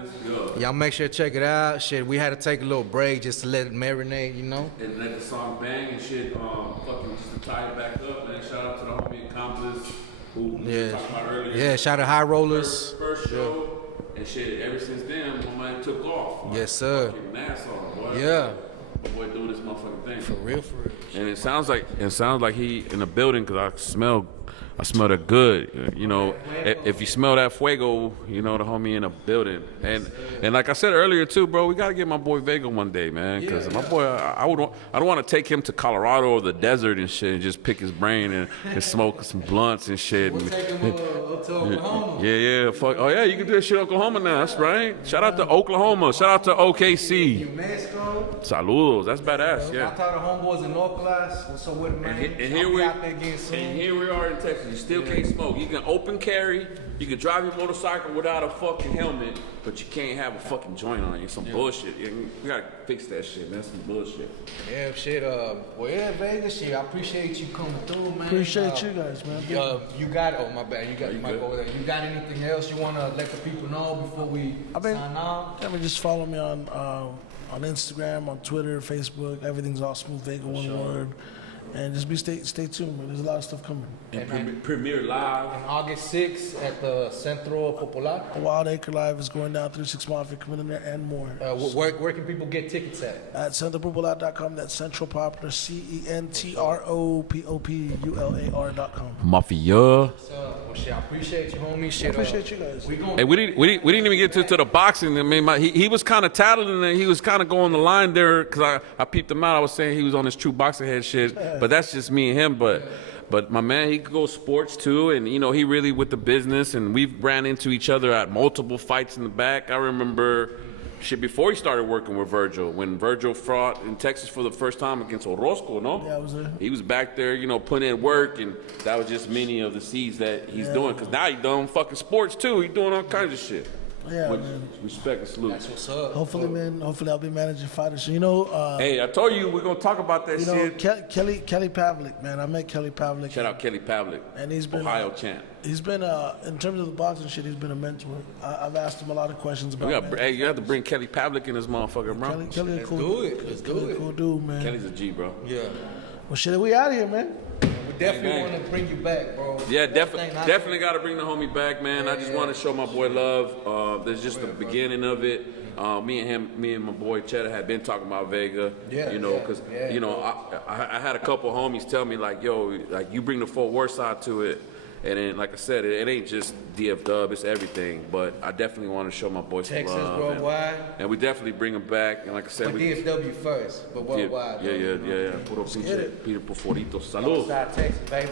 Y'all make sure to check it out. Shit, we had to take a little break just to let it marinate, And let the song bang and shit. Fucking just to tie it back up, man. Shout out to the homie Accomplice who we talked about earlier. Yeah, shout out High Rollers. First show. And shit, ever since then, my man took off. Yes, sir. Fucking Nassau, boy. Yeah. My boy doing this motherfucking thing. For real. And it sounds like he in the building because I smell it good. If you smell that fuego, the homie in the building. And like I said earlier too, bro, we gotta get my boy Vega one day, man. Because my boy, I don't want to take him to Colorado or the desert and shit and just pick his brain and smoke some blunts and shit. We'll take him up to Oklahoma. Yeah. Fuck. Oh yeah, you can do that shit in Oklahoma now. That's right. Shout out to Oklahoma. Shout out to OKC. Saludos. That's badass. Yeah. I taught the homeboys in North class. So what, man? And here we are in Texas. You still can't smoke. You can open carry. You can drive your motorcycle without a fucking helmet, but you can't have a fucking joint on you. Some bullshit. We gotta fix that shit, man. Some bullshit. Yeah, shit. Vegas shit. I appreciate you coming through, man. Appreciate you guys, man. You got. Oh my bad. You got the mic over there. You got anything else you wanna let the people know before we sign off? Just follow me on Instagram, on Twitter, Facebook. Everything's all Smooth Vega, one word. And just stay tuned, man. There's a lot of stuff coming. And Premiere Live. On August 6th at the Centro Popular. Wild Acre Live is going down, 36 Mafia coming in there, and more. Where can people get tickets at? At centropopular.com. That's Central Popular, CENTROPOPULAR.com. Mafia. Well, shit, I appreciate you, homie. Shit, I appreciate you guys. Hey, we didn't even get to the boxing. I mean, he was kind of tattling and he was kind of going the line there because I peeped him out. I was saying he was on his true boxing head shit, but that's just me and him. But my man, he could go sports too, and you know he really with the business, and we've ran into each other at multiple fights in the back. I remember shit before he started working with Virgil, when Virgil fought in Texas for the first time against Orozco, no? Yeah, I was there. He was back there, you know, putting in work, and that was just many of the seeds that he's doing. Because now he's doing fucking sports too. He's doing all kinds of shit. Yeah, Much man. respect and salute. That's what's up. Hopefully, man. Hopefully, I'll be managing fighters. So, you know, Hey, I told you we're gonna talk about that you know, shit. Kelly Pavlik, man. I met Kelly Pavlik. Shout out Kelly Pavlik, And he's been Ohio champ. He's been in terms of the boxing shit. He's been a mentor. I've asked him a lot of questions about. Hey, you have to bring Kelly Pavlik in this motherfucker, bro. Kelly, Let's cool. do it. Let's do Kelly, it. cool dude, man. Kelly's a G, bro. Yeah. Well, shit, we out of here, man. We definitely want to bring you back, bro. Yeah, definitely got to bring the homie back, man. I just want to show my boy love. There's just the beginning of it. Me and my boy Cheddar had been talking about Vega. Yeah, you know, because you know, I had a couple homies tell me like, yo, like you bring the Fort Worth side to it. And then, like I said, it ain't just DF Dub, it's everything. But I definitely want to show my boys some Texas, love. worldwide. And we definitely bring them back. And like I said, But DFW first, but worldwide. Yeah. Puro pinche Peter Poforito. Salud. Southside Texas, baby.